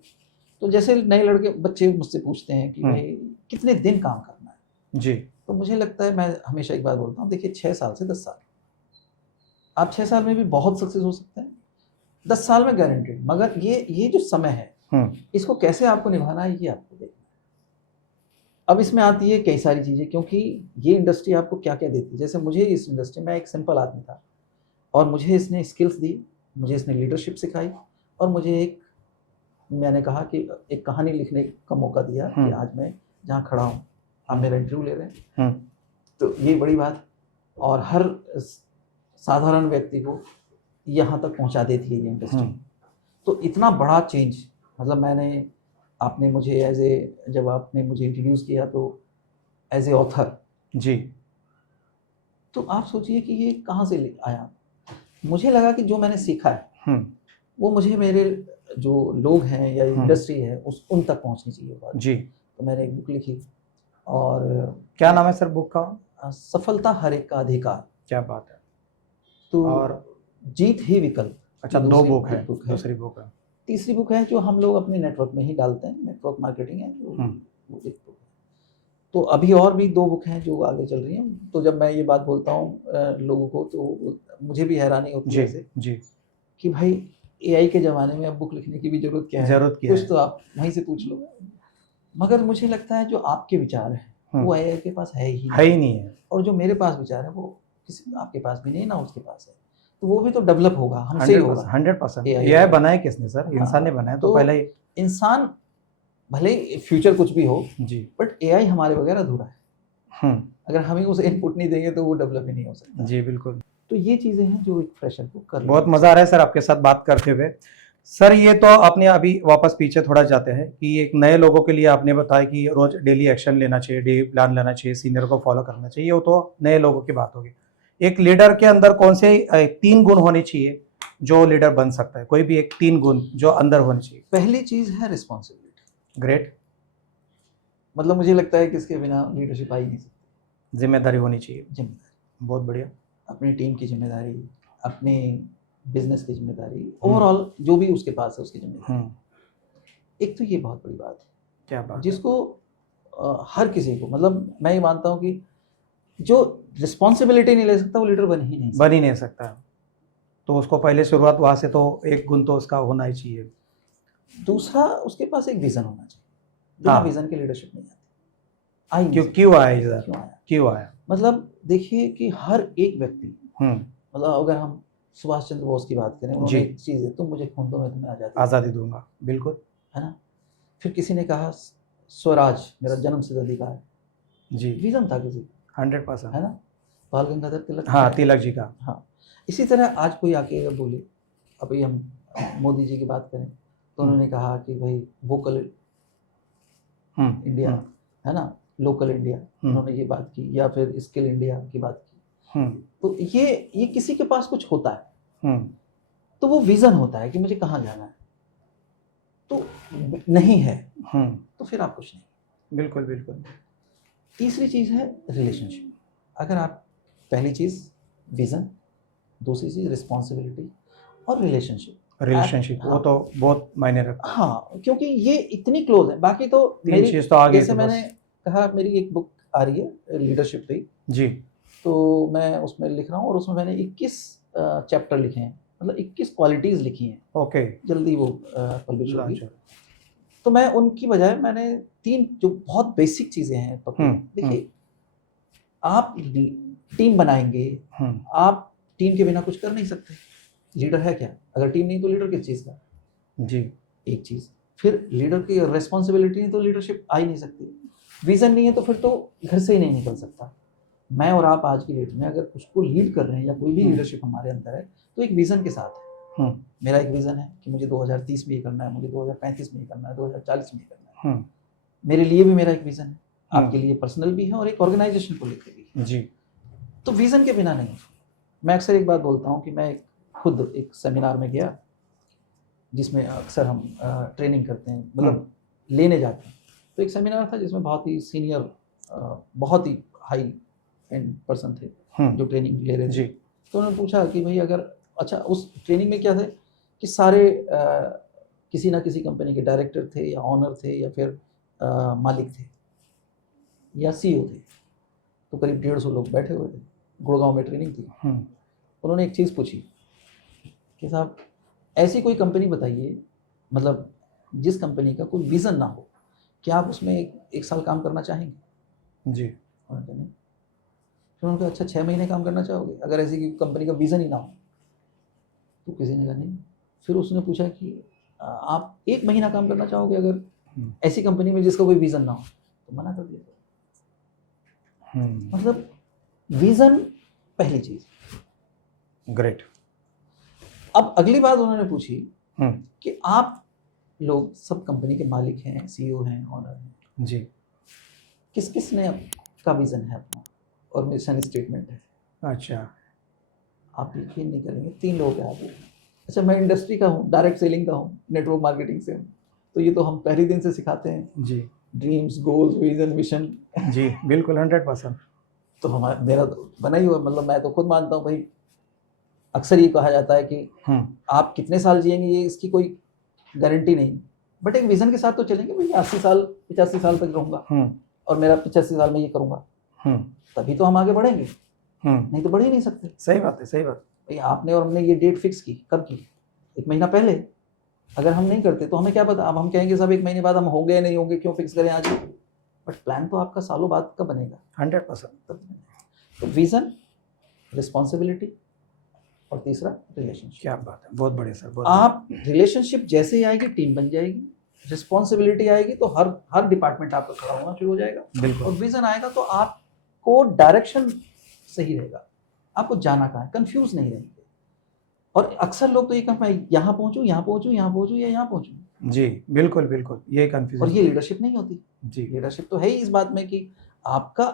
तो जैसे नए लड़के बच्चे मुझसे पूछते हैं कि हम्म। भाई कितने दिन काम करना है, जी, तो मुझे लगता है, मैं हमेशा एक बात बोलता हूँ, देखिए 6 साल से 10 साल, आप 6 साल में भी बहुत सक्सेस हो सकते हैं, 10 साल में गारंटेड। मगर ये जो समय है, इसको कैसे आपको निभाना है, ये आपको देखना है। अब इसमें आती है कई सारी चीज़ें, क्योंकि ये इंडस्ट्री आपको क्या क्या देती है। जैसे मुझे इस इंडस्ट्री में एक सिंपल आदमी था, और मुझे इसने स्किल्स दी, मुझे इसने लीडरशिप सिखाई, और मुझे मैंने कहा कि एक कहानी लिखने का मौका दिया कि आज मैं जहाँ खड़ा हूँ, आप मेरा इंटरव्यू ले रहे हैं, तो ये बड़ी बात, और हर साधारण व्यक्ति को यहाँ तक पहुँचा देती है ये इंडस्ट्री। तो इतना बड़ा चेंज, मतलब आपने मुझे जब आपने मुझे इंट्रोड्यूस किया तो एज ए ऑथर, जी, तो आप सोचिए कि ये कहाँ से आया। मुझे लगा कि जो मैंने सीखा है वो मुझे मेरे जो लोग हैं या इंडस्ट्री है उन तक पहुँचनी चाहिए बात। जी। तो मैंने एक बुक लिखी, और क्या नाम है सर बुक का? सफलता हर एक का अधिकार। क्या बात है। तो और जीत ही विकल्प। अच्छा, 2 बुक है, दूसरी बुक है। तीसरी बुक है जो हम लोग अपने नेटवर्क में ही डालते हैं, नेटवर्क मार्केटिंग है, वो एक बुक है। तो अभी और भी 2 बुक हैं जो आगे चल रही हैं। तो जब मैं ये बात बोलता हूँ लोगों को, तो मुझे भी हैरानी होती है ऐसे जी, कि भाई एआई के ज़माने में अब बुक लिखने की भी ज़रूरत क्या है, कुछ तो आप वहीं से पूछ लो। मगर मुझे लगता है जो आपके विचार हैं वो एआई के पास है ही नहीं है, और जो मेरे पास विचार है वो किसी आपके पास भी नहीं, ना उसके पास है। तो वो भी तो डेवलप होगा, हमसे ही होगा। 100%। एआई बनाया किसने सर? इंसान ने बनाया। तो पहले इंसान, भले फ्यूचर कुछ भी हो जी, बट एआई हमारे बगैर अधूरा है। अगर हम ही उसे इनपुट नहीं देंगे तो वो डेवलप ही नहीं हो सकता। जी, बिल्कुल। तो ये चीज़ें हैं जो एक फ्रेशर को कर। बहुत मज़ा आ रहा है सर आपके साथ बात करते हुए। सर ये तो आपने अभी वापस पीछे थोड़ा जाते हैं कि एक नए लोगों के लिए आपने बताया कि रोज डेली एक्शन लेना चाहिए, डेली प्लान लेना चाहिए, सीनियर को फॉलो करना चाहिए, वो तो नए लोगों की बात होगी। एक लीडर के अंदर कौन से 3 गुण होने चाहिए जो लीडर बन सकता है? कोई भी एक 3 गुण जो अंदर होने चाहिए। पहली चीज है रिस्पॉन्सिबिलिटी। ग्रेट। मतलब मुझे लगता है कि इसके बिना लीडरशिप आ ही नहीं सकती। जिम्मेदारी होनी चाहिए। जिम्मेदारी, बहुत बढ़िया। अपनी टीम की जिम्मेदारी, अपने बिजनेस की जिम्मेदारी, ओवरऑल जो भी उसके पास है उसकी जिम्मेदारी। एक तो ये बहुत बड़ी बात है क्या बात है। जिसको हर किसी को, मतलब मैं ये मानता हूँ कि जो रिस्पॉन्सिबिलिटी नहीं ले सकता वो लीडर बन ही नहीं सकता। बन ही नहीं सकता। तो उसको पहले शुरुआत वहां से, तो एक गुण तो उसका होना ही चाहिए। दूसरा, उसके पास एक विजन होना चाहिए। बिना हाँ। विजन के लीडरशिप नहीं आती। आई नहीं क्यों सकती। क्यों आया इधर? क्यों आया? क्यों आया? मतलब देखिए कि हर एक व्यक्ति, हम्म। मतलब अगर हम सुभाष चंद्र बोस की बात करें, उन्होंने जी। एक चीज है, तुम मुझे खून दो मैं तुम्हें आजादी आजादी दूंगा। बिल्कुल। है ना। फिर किसी ने कहा स्वराज मेरा जन्मसिद्ध अधिकार है। जी। विजन था किसी का, 100%। है ना। बाल गंगाधर तिलक। हाँ, तिलक जी का। हाँ। इसी तरह आज कोई आके अगर बोले, अभी हम मोदी जी की बात करें तो उन्होंने कहा कि भाई वोकल इंडिया, है ना, लोकल इंडिया, उन्होंने ये बात की, या फिर स्किल इंडिया की बात की। तो ये किसी के पास कुछ होता है तो वो विजन होता है कि मुझे कहाँ जाना है। तो नहीं है तो फिर आप कुछ नहीं। बिल्कुल बिल्कुल। तीसरी चीज है रिलेशनशिप। अगर आप, पहली चीज विजन, दूसरी चीज रिस्पॉन्सिबिलिटी और रिलेशनशिप। वो तो बहुत मायने रखता है। हाँ, क्योंकि ये इतनी क्लोज है। बाकी तो तीन मेरी, चीज तो आगे जैसे तो मैंने बस। कहा, मेरी एक बुक आ रही है लीडरशिप पे, जी। तो मैं उसमें लिख रहा हूँ और उसमें मैंने 21 चैप्टर लिखे हैं, मतलब 21 क्वालिटीज लिखी हैं। ओके। जल्दी वो पब्लिश होगी। लांच। तो मैं उनकी बजाय मैंने 3 जो बहुत बेसिक चीजें हैं पकड़ी। देखिए, आप टीम बनाएंगे, आप टीम के बिना कुछ कर नहीं सकते। लीडर है क्या? अगर टीम नहीं तो लीडर किस चीज का? जी। एक चीज। फिर लीडर की रिस्पॉन्सिबिलिटी नहीं तो लीडरशिप आ ही नहीं सकती। विजन नहीं है तो फिर तो घर से ही नहीं निकल सकता। मैं और आप आज की डेट में अगर उसको लीड कर रहे हैं या कोई भी लीडरशिप हमारे अंदर है तो एक विजन के साथ है। मेरा एक विजन है कि मुझे 2030 में ये करना है, मुझे 2035 में ये करना है, 2040 में ये करना है। मेरे लिए भी मेरा एक विजन है, आपके लिए पर्सनल भी है और एक ऑर्गेनाइजेशन को लेकर भी है। जी। तो विजन के बिना नहीं। मैं अक्सर एक बात बोलता हूँ कि मैं खुद एक सेमिनार में गया जिसमें अक्सर हम ट्रेनिंग करते हैं, मतलब लेने जाते हैं। तो एक सेमिनार था जिसमें बहुत ही सीनियर, बहुत ही हाई एंड पर्सन थे जो ट्रेनिंग ले रहे थे। तो उन्होंने पूछा कि भाई अगर, अच्छा उस ट्रेनिंग में क्या थे कि सारे किसी ना किसी कंपनी के डायरेक्टर थे या ऑनर थे या फिर मालिक थे या सीईओ थे। तो करीब 150 लोग बैठे हुए थे, गुड़गांव में ट्रेनिंग थी। उन्होंने एक चीज़ पूछी कि साहब ऐसी कोई कंपनी बताइए, मतलब जिस कंपनी का कोई विज़न ना हो, क्या आप उसमें एक साल काम करना चाहेंगे? जी। उन्होंने कहा नहीं। फिर उन्होंने कहा अच्छा 6 महीने काम करना चाहोगे अगर ऐसी कंपनी का विज़न ही ना हो? तो किसी ने कहा नहीं। फिर उसने पूछा कि आप 1 महीना काम करना चाहोगे अगर ऐसी कंपनी में जिसका कोई विज़न ना हो? तो मना कर दिया। मतलब विज़न पहली चीज़। ग्रेट। अब अगली बात उन्होंने पूछी कि आप लोग सब कंपनी के मालिक हैं, सीईओ हैं, ऑनर हैं। जी। किस किस ने का विजन है अपना और मिशन स्टेटमेंट है? अच्छा। आप यकीन नहीं करेंगे, 3 लोग हैं आगे। अच्छा, मैं इंडस्ट्री का हूँ, डायरेक्ट सेलिंग का हूँ, नेटवर्क मार्केटिंग से हूँ। तो ये तो हम पहले दिन से सिखाते हैं। जी। Dreams, goals, vision, mission. जी बिल्कुल 100%। तो हमारा, मेरा तो बना ही हुआ, मतलब मैं तो खुद मानता हूँ भाई। अक्सर ये कहा जाता है कि आप कितने साल जिएंगे ये इसकी कोई गारंटी नहीं, बट एक विजन के साथ तो चलेंगे भाई। 80 साल 85 साल तक रहूंगा और मेरा 85 साल में ये करूंगा, तभी तो हम आगे बढ़ेंगे। नहीं तो बढ़ ही नहीं सकते। सही बात है, सही बात भाई। आपने और हमने ये डेट फिक्स की, कब की? 1 महीना पहले। अगर हम नहीं करते तो हमें क्या पता, अब हम कहेंगे सब 1 महीने बाद हम होंगे या नहीं होंगे, क्यों फिक्स करें आज? बट प्लान तो आपका सालों बाद का बनेगा। 100%। तो विजन, रिस्पॉन्सिबिलिटी और तीसरा रिलेशनशिप। क्या बात है, बहुत बढ़िया सर। आप रिलेशनशिप जैसे ही आएगी टीम बन जाएगी, रिस्पॉन्सिबिलिटी आएगी तो हर डिपार्टमेंट आपका खड़ा होना शुरू हो जाएगा। बिल्कुल। और विजन आएगा तो आपको डायरेक्शन सही रहेगा, आपको जाना कहाँ है, कंफ्यूज नहीं रहेंगे। और अक्सर लोग तो ये कहते हैं यहाँ पहुंचूं, यहाँ पहुंचूं, यहाँ पहुंचूं या यहाँ पहुंचूं, जी बिल्कुल बिल्कुल, ये और कंफ्यूजन। ये लीडरशिप नहीं होती। जी लीडरशिप तो है ही इस बात में कि आपका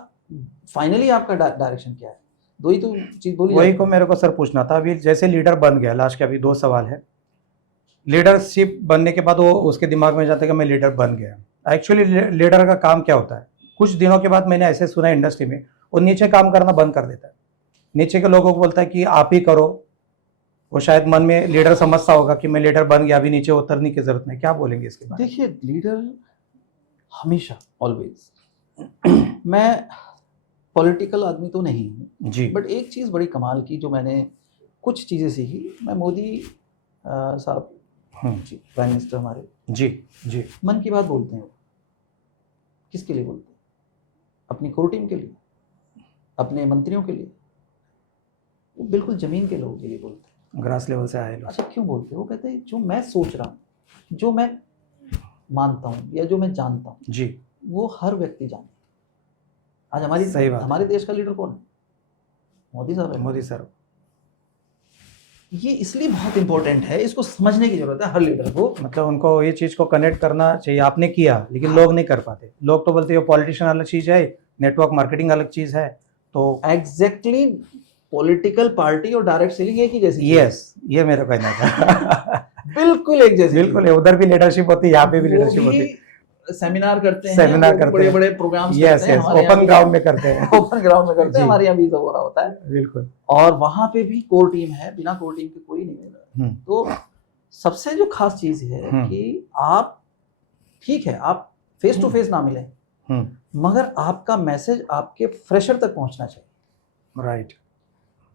फाइनली आपका डायरेक्शन क्या है। दो ही तो चीज बोली वही जाती को है। मेरे को सर पूछना था, अभी जैसे लीडर बन गया, लास्ट के अभी 2 सवाल है। लीडरशिप बनने के बाद वो उसके दिमाग में जाता है कि मैं लीडर बन गया। एक्चुअली लीडर का काम क्या होता है? कुछ दिनों के बाद मैंने ऐसे सुना इंडस्ट्री में, वो नीचे काम करना बंद कर देता है, नीचे के लोगों को बोलता है कि आप ही करो। वो शायद मन में लीडर समझता होगा कि मैं लीडर बन गया, अभी नीचे उतरने की जरूरत नहीं। क्या बोलेंगे इसके बारे में? देखिए, लीडर हमेशा ऑलवेज मैं पॉलिटिकल आदमी तो नहीं हूँ, जी बट एक चीज़ बड़ी कमाल की जो मैंने कुछ चीज़ें सीखी। मैं मोदी साहब जी, प्राइम मिनिस्टर हमारे, जी जी मन की बात बोलते हैं। वो किसके लिए बोलते हैं? अपनी कोर टीम के लिए, अपने मंत्रियों के लिए? वो बिल्कुल जमीन के लोगों के लिए बोलते हैं। ग्रास लेवल से आए लोग। अच्छा, क्यों बोलते हैं? वो कहते हैं जो मैं सोच रहा हूँ, जो मैं मानता हूँ या जो मैं जानता हूँ, जी वो हर व्यक्ति जाने। आज हमारी सही बात है। हमारे देश का लीडर कौन है? मोदी साहब है। मोदी सर। ये इसलिए बहुत इंपॉर्टेंट है, इसको समझने की जरूरत है हर लीडर को। मतलब उनको ये चीज को कनेक्ट करना चाहिए। आपने किया, लेकिन लोग नहीं कर पाते। लोग तो बोलते हैं पॉलिटिशियन अलग चीज है, नेटवर्क मार्केटिंग अलग चीज है। तो एग्जैक्टली, पॉलिटिकल पार्टी और डायरेक्ट सेलिंग एक ही जैसी चीज़ है। यस, ये मेरा कहना था। बिल्कुल एक जैसी बिल्कुल है, उधर भी लीडरशिप होती है, यहाँ पे भी वो लीडरशिप भी होती है। सेमिनार करते हैं, सेमिनार वो भी करते बड़े हैं। बड़े प्रोग्राम्स यस करते हैं। यस, हमारे यहाँ ओपन भी ग्राउंड में करते हैं। ओपन ग्राउंड में करते जी। हैं, हमारे यहाँ भी सब हो रहा होता है। बिल्कुल। और वहां पे भी कोर टीम है, बिना कोर टीम के कोई नहीं मिल रहा। तो सबसे जो खास चीज है कि आप, ठीक है, आप फेस टू फेस ना मिले, मगर आपका मैसेज आपके फ्रेशर तक पहुंचना चाहिए। राइट।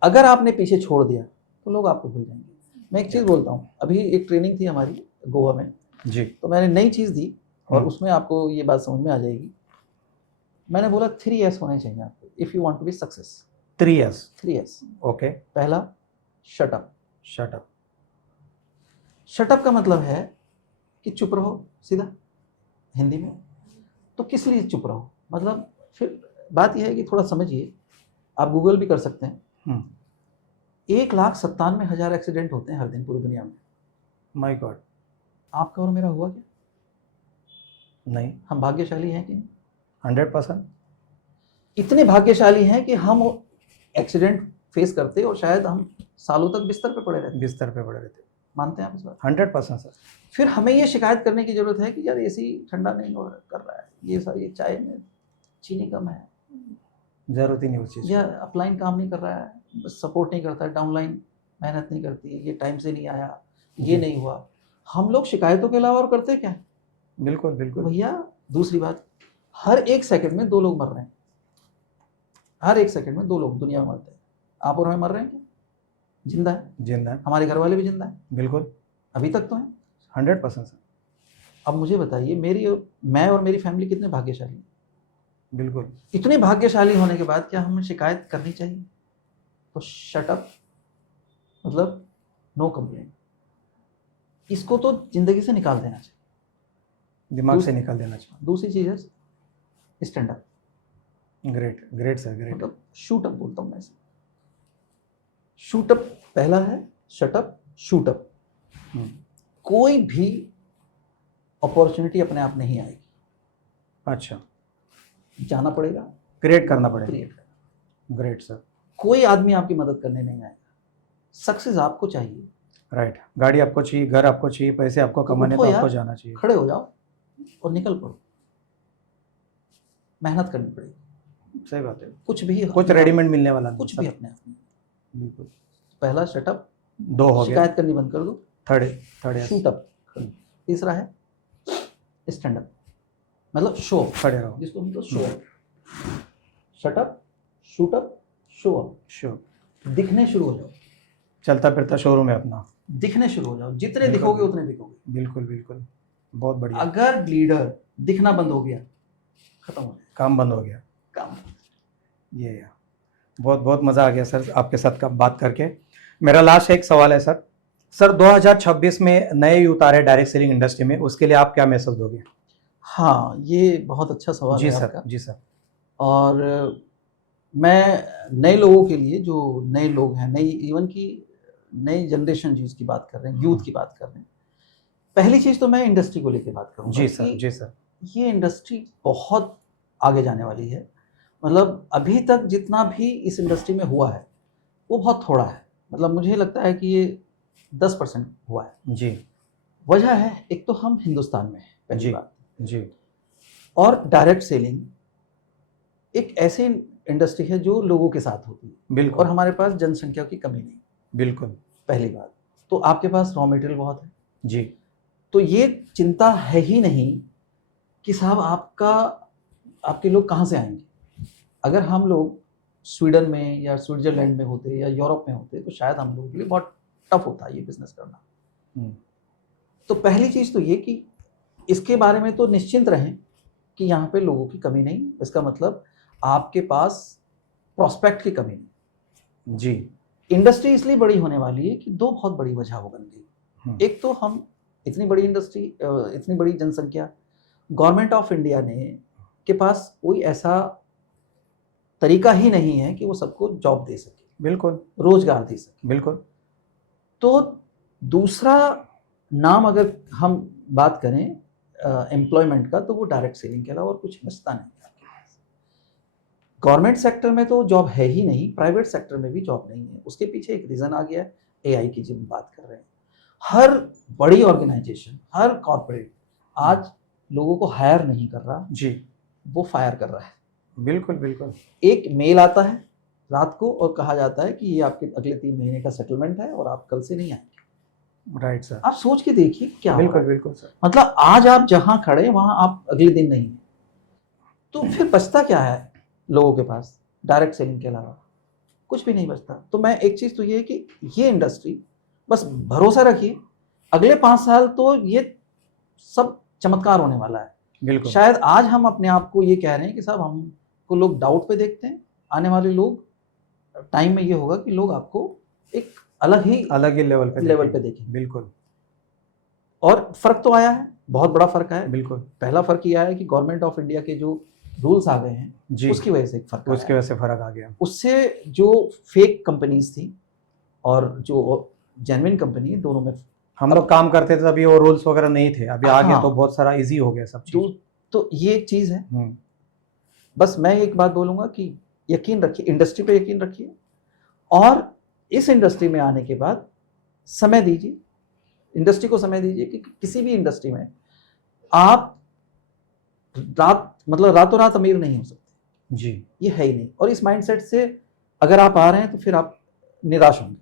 अगर आपने पीछे छोड़ दिया तो लोग आपको भूल जाएंगे। मैं एक चीज बोलता हूँ, अभी एक ट्रेनिंग थी हमारी गोवा में जी। तो मैंने नई चीज दी और उसमें आपको ये बात समझ में आ जाएगी। मैंने बोला 3S होने चाहिए आपको if you want to be success. 3S। 3S। Okay. पहला, shut up. Shut up. Shut up का मतलब है कि चुप रहो, सीधा हिंदी में। तो किस लिए चुप रहो? मतलब फिर बात यह है कि थोड़ा समझिए, आप गूगल भी कर सकते हैं। 1,97,000 एक्सीडेंट होते हैं हर दिन पूरी दुनिया में। My God. आपका और मेरा हुआ क्या? नहीं। हम भाग्यशाली हैं कि नहीं? 100%। इतने भाग्यशाली हैं कि हम एक्सीडेंट फेस करते और शायद हम सालों तक बिस्तर पे पड़े रहते। बिस्तर पे पड़े रहते। मानते हैं आप इस बात? 100% सर। फिर हमें ये शिकायत करने की जरूरत है कि यार एसी ठंडा नहीं कर रहा है, ये चाय में चीनी कम है, जरूरत ही नहीं उस चीज। या अपलाइन काम नहीं कर रहा है, सपोर्ट नहीं करता है, डाउनलाइन मेहनत नहीं करती है, ये टाइम से नहीं आया, ये नहीं हुआ। हम लोग शिकायतों के अलावा और करते क्या? बिल्कुल बिल्कुल भैया दूसरी बात, हर 1 सेकंड में 2 लोग मर रहे हैं। हर 1 सेकंड में 2 लोग दुनिया में मरते हैं। आप और मैं मर रहे हैं क्या? जिंदा है, जिंदा है। हमारे घर वाले भी जिंदा है, बिल्कुल अभी तक तो है। 100% सर। अब मुझे बताइए, मैं और मेरी फैमिली कितने भाग्यशाली हैं। बिल्कुल। इतने भाग्यशाली होने के बाद क्या हमें शिकायत करनी चाहिए? तो शट अप मतलब नो कंप्लेंट, इसको तो जिंदगी से निकाल देना चाहिए, दिमाग से निकाल देना चाहिए। दूसरी चीज है stand up. Great great sir, great. मतलब शूट अप बोलता हूँ मैं इसे। शूट अप पहला है, शट अप, शूट अप। कोई भी अपॉर्चुनिटी अपने आप नहीं आएगी, अच्छा, जाना पड़ेगा, क्रिएट करना पड़ेगा। क्रिएट करना। Great sir. कोई आदमी आपकी मदद करने नहीं आएगा। सक्सेस आपको चाहिए, राइट। गाड़ी आपको चाहिए, घर आपको चाहिए, पैसे आपको कमाने तो उठो आपको यार, जाना चाहिए। खड़े हो जाओ और निकल पड़ो। मेहनत करनी पड़ेगी। सही बात है। कुछ भी कुछ रेडीमेड मिलने वाला नहीं। कुछ भी अपने आप नहीं। बिल्कुल। पहला शटअप, 2 हो गया। शिकायत करनी बंद कर दो। Third shoot up. तीसरा है स्टैंड अप, मतलब शो अप, खड़े रहो। जिसको हम तो show up. Shut up, shoot up, show up. Show, दिखने शुरू हो जाओ, चलता फिरता शोरूम है अपना। दिखने शुरू हो जाओ, जितने बिल्कुल। दिखोगे उतने बिकोगे। बिल्कुल बिल्कुल, बहुत बढ़िया। अगर लीडर दिखना बंद हो गया, खत्म हो जाएगा काम बंद हो गया। काम। ये बहुत बहुत मज़ा आ गया सर आपके साथ बात करके। मेरा लास्ट एक सवाल है सर। 2026 में नए यूथ आ रहे डायरेक्ट सेलिंग इंडस्ट्री में, उसके लिए आप क्या मैसेज दोगे? हाँ, ये बहुत अच्छा सवाल जी है सर, आपका। जी सर। और मैं नए लोगों के लिए, जो नए लोग हैं, नई इवन की नई जनरेशन जिसकी बात कर रहे हैं, यूथ की बात कर रहे हैं, पहली चीज तो मैं इंडस्ट्री को लेकर बात करूंगा। जी सर, जी सर। ये इंडस्ट्री बहुत आगे जाने वाली है। मतलब अभी तक जितना भी इस इंडस्ट्री में हुआ है वो बहुत थोड़ा है। मतलब मुझे लगता है कि ये 10% हुआ है। जी वजह है, एक तो हम हिंदुस्तान में हैं पहली जी बात, जी और डायरेक्ट सेलिंग एक ऐसी इंडस्ट्री है जो लोगों के साथ होती है, बिल्कुल और हमारे पास जनसंख्या की कमी नहीं। बिल्कुल पहली बात तो आपके पास रॉ मटेरियल बहुत है, जी तो ये चिंता है ही नहीं कि साहब आपके लोग कहाँ से आएंगे। अगर हम लोग स्वीडन में या स्विट्जरलैंड में होते या यूरोप में होते तो शायद हम लोगों के लिए बहुत टफ होता ये बिजनेस करना। हम्म, तो पहली चीज़ तो ये कि इसके बारे में तो निश्चिंत रहें कि यहाँ पे लोगों की कमी नहीं। इसका मतलब आपके पास प्रॉस्पेक्ट की कमी नहीं। जी इंडस्ट्री इसलिए बड़ी होने वाली है कि दो बहुत बड़ी वजह हो बन गई। एक तो हम इतनी बड़ी इंडस्ट्री, इतनी बड़ी जनसंख्या, गवर्नमेंट ऑफ इंडिया ने के पास कोई ऐसा तरीका ही नहीं है कि वो सबको जॉब दे सके, बिल्कुल रोजगार दे सके। बिल्कुल तो दूसरा नाम अगर हम बात करें एम्प्लॉयमेंट का, तो वो डायरेक्ट सेलिंग के अलावा और कुछ बचता नहीं है आपके पास। गवर्नमेंट सेक्टर में तो जॉब है ही नहीं, प्राइवेट सेक्टर में भी जॉब नहीं है। उसके पीछे एक रीज़न आ गया है, एआई की जब बात कर रहे हैं। हर बड़ी ऑर्गेनाइजेशन, हर कॉर्पोरेट आज लोगों को हायर नहीं कर रहा जी, वो फायर कर रहा है। बिल्कुल बिल्कुल एक मेल आता है रात को और कहा जाता है कि ये आपके अगले 3 महीने का सेटलमेंट है और आप कल से नहीं आएंगे। राइट सर, आप सोच के देखिए क्या हो रहा बिल्कुल है। बिल्कुल सर, मतलब आज आप जहाँ खड़े वहां आप अगले दिन नहीं। तो फिर बचता क्या है लोगों के पास डायरेक्ट सेलिंग के अलावा? कुछ भी नहीं बचता। तो मैं एक चीज तो ये है कि ये इंडस्ट्री, बस भरोसा रखिए अगले 5 साल तो ये सब चमत्कार होने वाला है। बिल्कुल शायद आज हम अपने आप को ये कह रहे हैं कि साहब हमको लोग डाउट पे देखते हैं, आने वाले लोग टाइम में ये होगा कि लोग आपको एक अलग ही लेवल पे देखेंगे। बिल्कुल और फर्क तो आया है, बहुत बड़ा फर्क है। बिल्कुल पहला फर्क ये आया कि गवर्नमेंट ऑफ इंडिया के जो रूल्स आ गए हैं जी, उसकी वजह से एक फर्क उसकी वजह से फर्क आ गया। उससे जो फेक कंपनीज थी और जो जेन्युइन कंपनी, दोनों में हम लोग काम करते थे तभी वो रूल्स वगैरह नहीं थे, अभी आ गए हाँ। तो बहुत सारा इजी हो गया सब चीज। तो ये एक चीज है। बस मैं एक बात बोलूंगा कि यकीन रखिए, इंडस्ट्री पे यकीन रखिए, और इस इंडस्ट्री में आने के बाद समय दीजिए, इंडस्ट्री को समय दीजिए कि किसी भी इंडस्ट्री में आप रातों रात अमीर नहीं हो सकते जी, ये है ही नहीं। और इस माइंडसेट से अगर आप आ रहे हैं तो फिर आप निराश होंगे।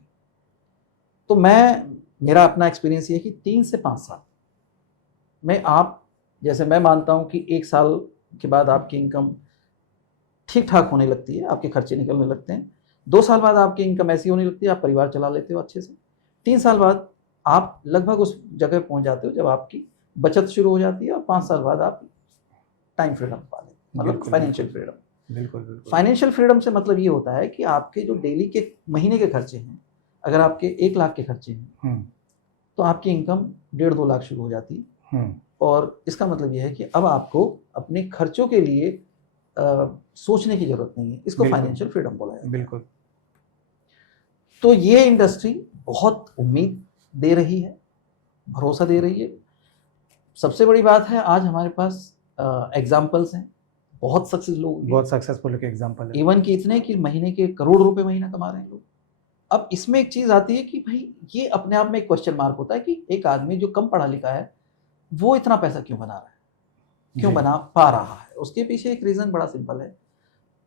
तो मेरा अपना एक्सपीरियंस ये है कि 3 से 5 साल में आप, जैसे मैं मानता हूं कि 1 साल के बाद आपकी इनकम ठीक ठाक होने लगती है, आपके खर्चे निकलने लगते हैं। 2 साल बाद आपकी इनकम ऐसी होने लगती है, आप परिवार चला लेते हो अच्छे से। 3 साल बाद आप लगभग उस जगह पहुंच जाते हो जब आपकी बचत शुरू हो जाती है, और 5 साल बाद आप टाइम फ्रीडम पा लेते हैं, मतलब बिल्कुल, फाइनेंशियल फ्रीडम। बिल्कुल बिल्कुल फाइनेंशियल फ्रीडम से मतलब ये होता है कि आपके जो डेली के महीने के खर्चे हैं, अगर आपके 1 लाख के खर्चे हैं तो आपकी इनकम 1.5-2 लाख शुरू हो जाती है। और इसका मतलब यह है कि अब आपको अपने खर्चों के लिए सोचने की जरूरत नहीं है। इसको फाइनेंशियल फ्रीडम बोला जाता है। बिल्कुल। तो ये इंडस्ट्री बहुत उम्मीद दे रही है, भरोसा दे रही है। सबसे बड़ी बात है आज हमारे पास एग्जाम्पल्स हैं, बहुत सक्सेसफुल एग्जाम्पल है। इवन कि इतने कि महीने के करोड़ रुपए महीना कमा रहे हैं लोग। अब इसमें एक चीज आती है कि भाई ये अपने आप में एक क्वेश्चन मार्क होता है कि एक आदमी जो कम पढ़ा लिखा है वो इतना पैसा क्यों बना रहा है, क्यों बना पा रहा है। उसके पीछे एक रीजन बड़ा सिंपल है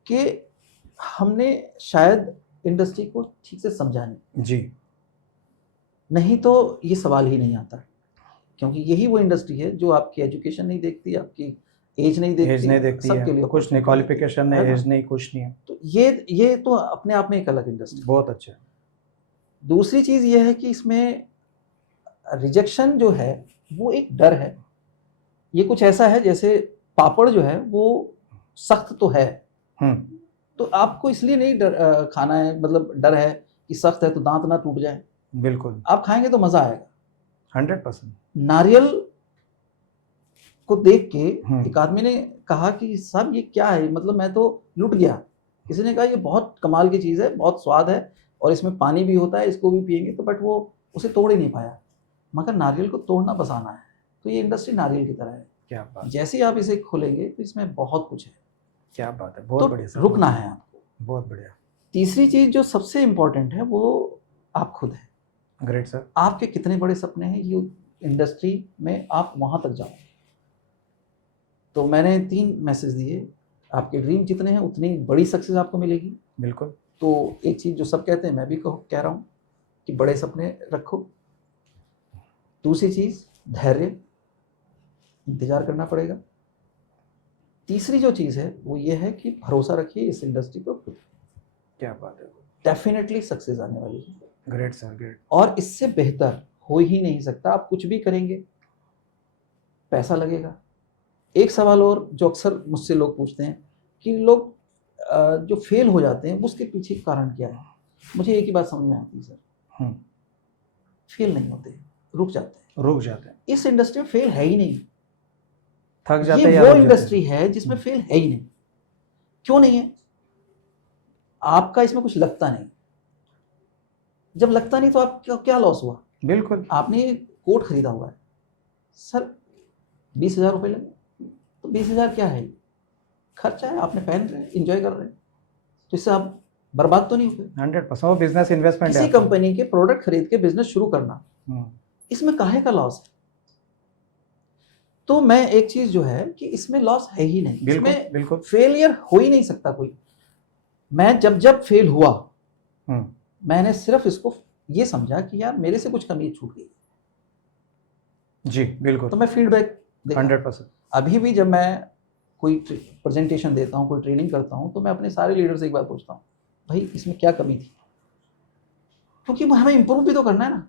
कि हमने शायद इंडस्ट्री को ठीक से समझा नहीं तो ये सवाल ही नहीं आता, क्योंकि यही वो इंडस्ट्री है जो आपकी एजुकेशन नहीं देखती, आपकी एज नहीं देखती, सबके लिए कुछ नहीं, क्वालिफिकेशन नहीं, एज नहीं, कुछ नहीं है। तो ये तो अपने आप में एक अलग इंडस्ट्री। बहुत अच्छा। दूसरी चीज ये है कि इसमें रिजेक्शन जो है वो एक डर है। ये कुछ ऐसा है जैसे पापड़ जो है वो सख्त तो है, तो आपको इसलिए नहीं खाना है, मतलब डर है कि सख्त है तो दांत ना टूट जाए। बिल्कुल, आप खाएंगे तो मजा आएगा 100%। नारियल को देख के एक आदमी ने कहा कि साहब ये क्या है, मतलब मैं तो लुट गया। किसी ने कहा ये बहुत कमाल की चीज़ है, बहुत स्वाद है, और इसमें पानी भी होता है, इसको भी पिएंगे तो, बट वो उसे तोड़ ही नहीं पाया। मगर नारियल को तोड़ना बस आना है। तो ये इंडस्ट्री नारियल की तरह है। क्या बात, जैसे ही आप इसे खोलेंगे तो इसमें बहुत कुछ है। क्या बात है, बहुत तो बढ़िया सर, रुकना है आपको। बहुत बढ़िया। तीसरी चीज जो सबसे इम्पोर्टेंट है वो आप खुद हैं। Great sir. आपके कितने बड़े सपने हैं, ये इंडस्ट्री में आप वहां तक जाओ। तो मैंने 3 मैसेज दिए। आपके ड्रीम जितने हैं उतनी बड़ी सक्सेस आपको मिलेगी। बिल्कुल। तो एक चीज जो सब कहते हैं मैं भी कह रहा हूँ कि बड़े सपने रखो। दूसरी चीज धैर्य, इंतजार करना पड़ेगा। तीसरी जो चीज है वो ये है कि भरोसा रखिए इस इंडस्ट्री पर खुद। क्या बात है, डेफिनेटली सक्सेस आने वाली है। Great sir, great. और इससे बेहतर हो ही नहीं सकता। आप कुछ भी करेंगे, पैसा लगेगा। एक सवाल और जो अक्सर मुझसे लोग पूछते हैं कि लोग जो फेल हो जाते हैं उसके पीछे कारण क्या है। मुझे एक ही बात समझ में आती है सर, फेल नहीं होते, रुक जाते हैं। इस इंडस्ट्री में फेल है ही नहीं। थक जाते ये हैं, वो इंडस्ट्री है जिसमें फेल है ही नहीं। क्यों नहीं है? आपका इसमें कुछ लगता नहीं। जब लगता नहीं तो आपका क्या लॉस हुआ? बिल्कुल। आपने कोट खरीदा हुआ है सर, 20,000 रुपये लगे, तो 20,000 क्या है? खर्चा है, आपने पहन रहे हैं, इंजॉय कर रहे हैं, तो इससे आप बर्बाद तो नहीं हुए। 100% वो बिजनेस इन्वेस्टमेंट है। किसी कंपनी के प्रोडक्ट खरीद के बिजनेस शुरू करना, इसमें काहे का लॉस है? तो मैं एक चीज जो है कि इसमें लॉस है ही नहीं। बिल्कुल, इसमें बिल्कुल। फेलियर हो ही नहीं सकता कोई। मैं जब फेल हुआ मैंने सिर्फ इसको ये समझा कि यार मेरे से कुछ कमी छूट गई। जी बिल्कुल। तो मैं फीडबैक 100%। अभी भी जब मैं कोई प्रेजेंटेशन देता हूँ, कोई ट्रेनिंग करता हूँ, तो मैं अपने सारे लीडर से एक बार पूछता हूँ, भाई इसमें क्या कमी थी? क्योंकि हमें इंप्रूव भी तो करना है ना।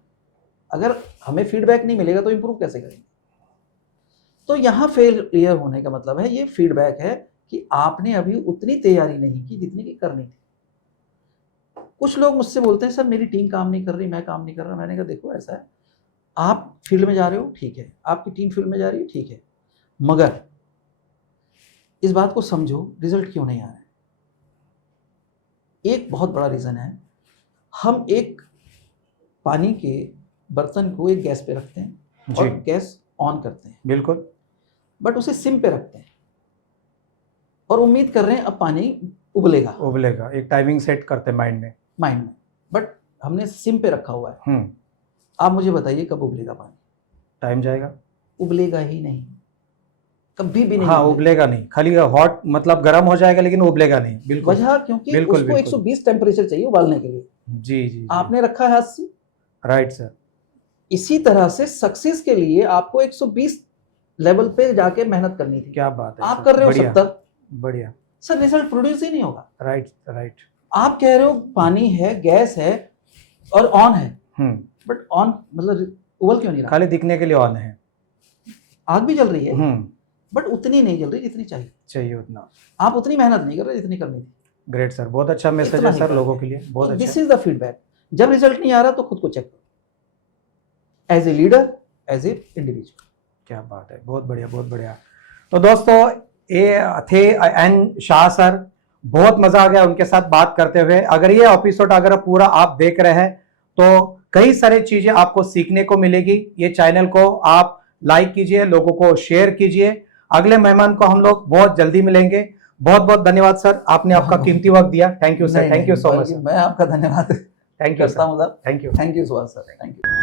अगर हमें फीडबैक नहीं मिलेगा तो इंप्रूव कैसे करेंगे? तो यहाँ फेलियर होने का मतलब है ये फीडबैक है कि आपने अभी उतनी तैयारी नहीं की जितनी की करनी थी। कुछ लोग मुझसे बोलते हैं सर मेरी टीम काम नहीं कर रही, मैं काम नहीं कर रहा। मैंने कहा देखो ऐसा है, आप फील्ड में जा रहे हो ठीक है, आपकी टीम फील्ड में जा रही है ठीक है, मगर इस बात को समझो रिजल्ट क्यों नहीं आ रहा है। एक बहुत बड़ा रीजन है, हम एक पानी के बर्तन को एक गैस पे रखते हैं और गैस ऑन करते हैं। बिल्कुल। बट उसे सिम पे रखते हैं और उम्मीद कर रहे हैं अब पानी उबलेगा। एक टाइमिंग सेट करते हैं माइंड में। बट हमने सिम पे रखा हुआ है। आप मुझे बताइए कब उबलेगा पानी? टाइम जाएगा, उबलेगा ही नहीं, कभी भी नहीं। हाँ उबलेगा नहीं, खाली हॉट मतलब गर्म हो जाएगा लेकिन उबलेगा नहीं। बिल्कुल। वजह क्योंकि बिल्कुल, उसको बिल्कुल। 120 टेम्परेचर चाहिए उबालने के लिए। जी। आपने रखा है 80। Right sir. इसी तरह से सक्सेस के लिए आपको 120 लेवल पे जाके मेहनत करनी थी। क्या बात है, आप कर रहे हो 70। बढ़िया सर रिजल्ट प्रोड्यूस ही नहीं होगा। राइट। आप कह रहे हो पानी है, गैस है और ऑन है, बट ऑन मतलब उबल क्यों नहीं रहा? खाली दिखने के लिए ऑन है। आग भी जल रही है बट उतनी नहीं जल रही जितनी चाहिए उतना। आप उतनी मेहनत नहीं कर रहे जितनी करनी थी। ग्रेट सर, बहुत अच्छा मैसेज है सर लोगों के लिए, बहुत अच्छा। This is the feedback. जब रिजल्ट नहीं आ रहा तो खुद को चेक करो, as a leader, as a individual. क्या बात है, बहुत बढ़िया। तो दोस्तों ये थे एन शाह सर, बहुत मजा आ गया उनके साथ बात करते हुए। अगर ये एपिसोड अगर पूरा आप देख रहे हैं तो कई सारी चीजें आपको सीखने को मिलेगी। ये चैनल को आप लाइक कीजिए, लोगों को शेयर कीजिए। अगले मेहमान को हम लोग बहुत जल्दी मिलेंगे। बहुत बहुत धन्यवाद सर, आपने आपका कीमती वक्त दिया। Thank you sir, thank you so much. मैं आपका धन्यवाद थैंक यू करता हूँ sir. Thank you thank you so much sir, thank you.